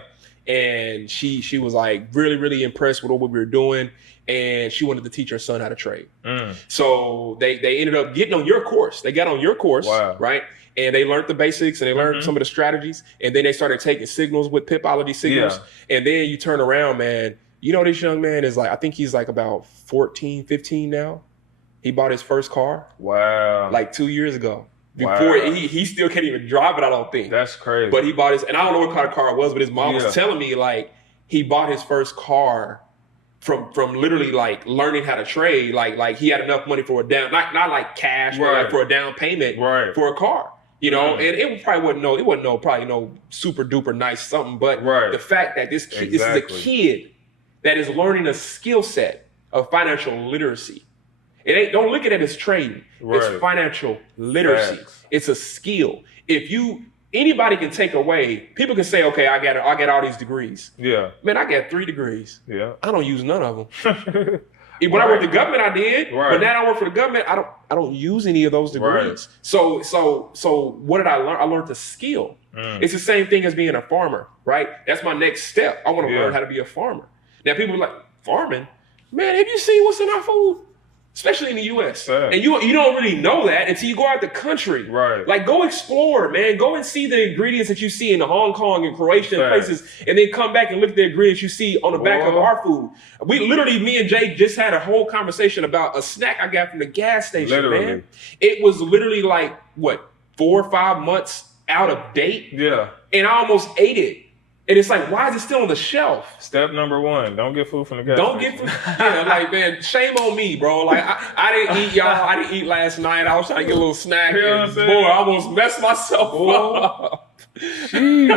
And she was like really, really impressed with what we were doing. And she wanted to teach her son how to trade. So they ended up getting on your course. They got on your course, right? And they learned the basics and they learned some of the strategies. And then they started taking signals with Pipology signals. Yeah. And then you turn around, man. You know, this young man is like, I think he's like about 14, 15 now. He bought his first car. Wow. Like 2 years ago. Before he still can't even drive it, I don't think. That's crazy. But he bought his, and I don't know what kind of car it was, but his mom was telling me like he bought his first car from literally like learning how to trade. Like he had enough money for a down, not like cash, but like for a down payment for a car. You know, and it probably wasn't no super duper nice something, but the fact that this kid, this is a kid that is learning a skill set of financial literacy. Don't look at it as trading. It's financial literacy. It's a skill. Anybody can take away, people can say, okay, I got all these degrees. Yeah. Man, I got 3 degrees. Yeah. I don't use none of them. When I worked for the government, I did. But now I work for the government, I don't use any of those degrees. So what did I learn? I learned a skill. It's the same thing as being a farmer, right? That's my next step. I want to learn how to be a farmer. Now people are like, farming? Man, have you seen what's in our food? Especially in the U.S. And you don't really know that until you go out the country. Right. Like, go explore, man. Go and see the ingredients that you see in the Hong Kong and Croatian places, and then come back and look at the ingredients you see on the back of our food. Me and Jay just had a whole conversation about a snack I got from the gas station, man. It was literally like, 4 or 5 months out of date? Yeah. And I almost ate it. And it's like, why is it still on the shelf? Step number 1, don't get food from the gas station. Don't get food. Yeah, like, man, shame on me, bro. Like, I didn't eat, y'all. I didn't eat last night. I was trying to get a little snack. You know what I'm saying? Boy, I almost messed myself up. Jeez.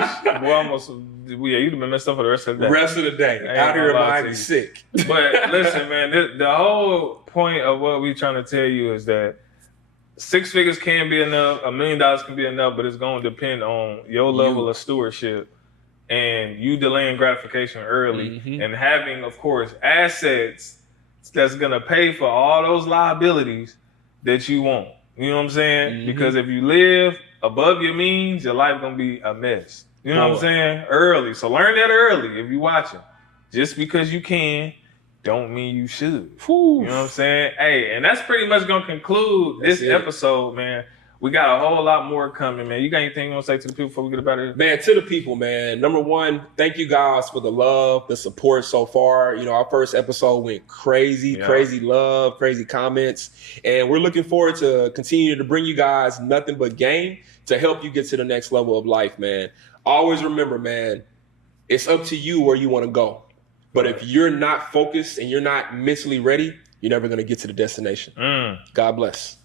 You'd have been messed up for the rest of the day. Rest of the day. Out here in Miami sick. But listen, man, the whole point of what we're trying to tell you is that 6 figures can be enough, $1 million can be enough, but it's going to depend on your level of stewardship. And you delaying gratification early and having, of course, assets that's going to pay for all those liabilities that you want. You know what I'm saying? Because if you live above your means, your life going to be a mess. You know what I'm saying? Early. So learn that early if you're watching. Just because you can don't mean you should. You know what I'm saying? Hey, and that's pretty much going to conclude this episode, man. We got a whole lot more coming, man. You got anything you want to say to the people before we get about it? Man, to the people, man. Number 1, thank you guys for the love, the support so far. You know, our first episode went crazy, crazy love, crazy comments. And we're looking forward to continuing to bring you guys nothing but game to help you get to the next level of life, man. Always remember, man, it's up to you where you want to go. But if you're not focused and you're not mentally ready, you're never going to get to the destination. God bless.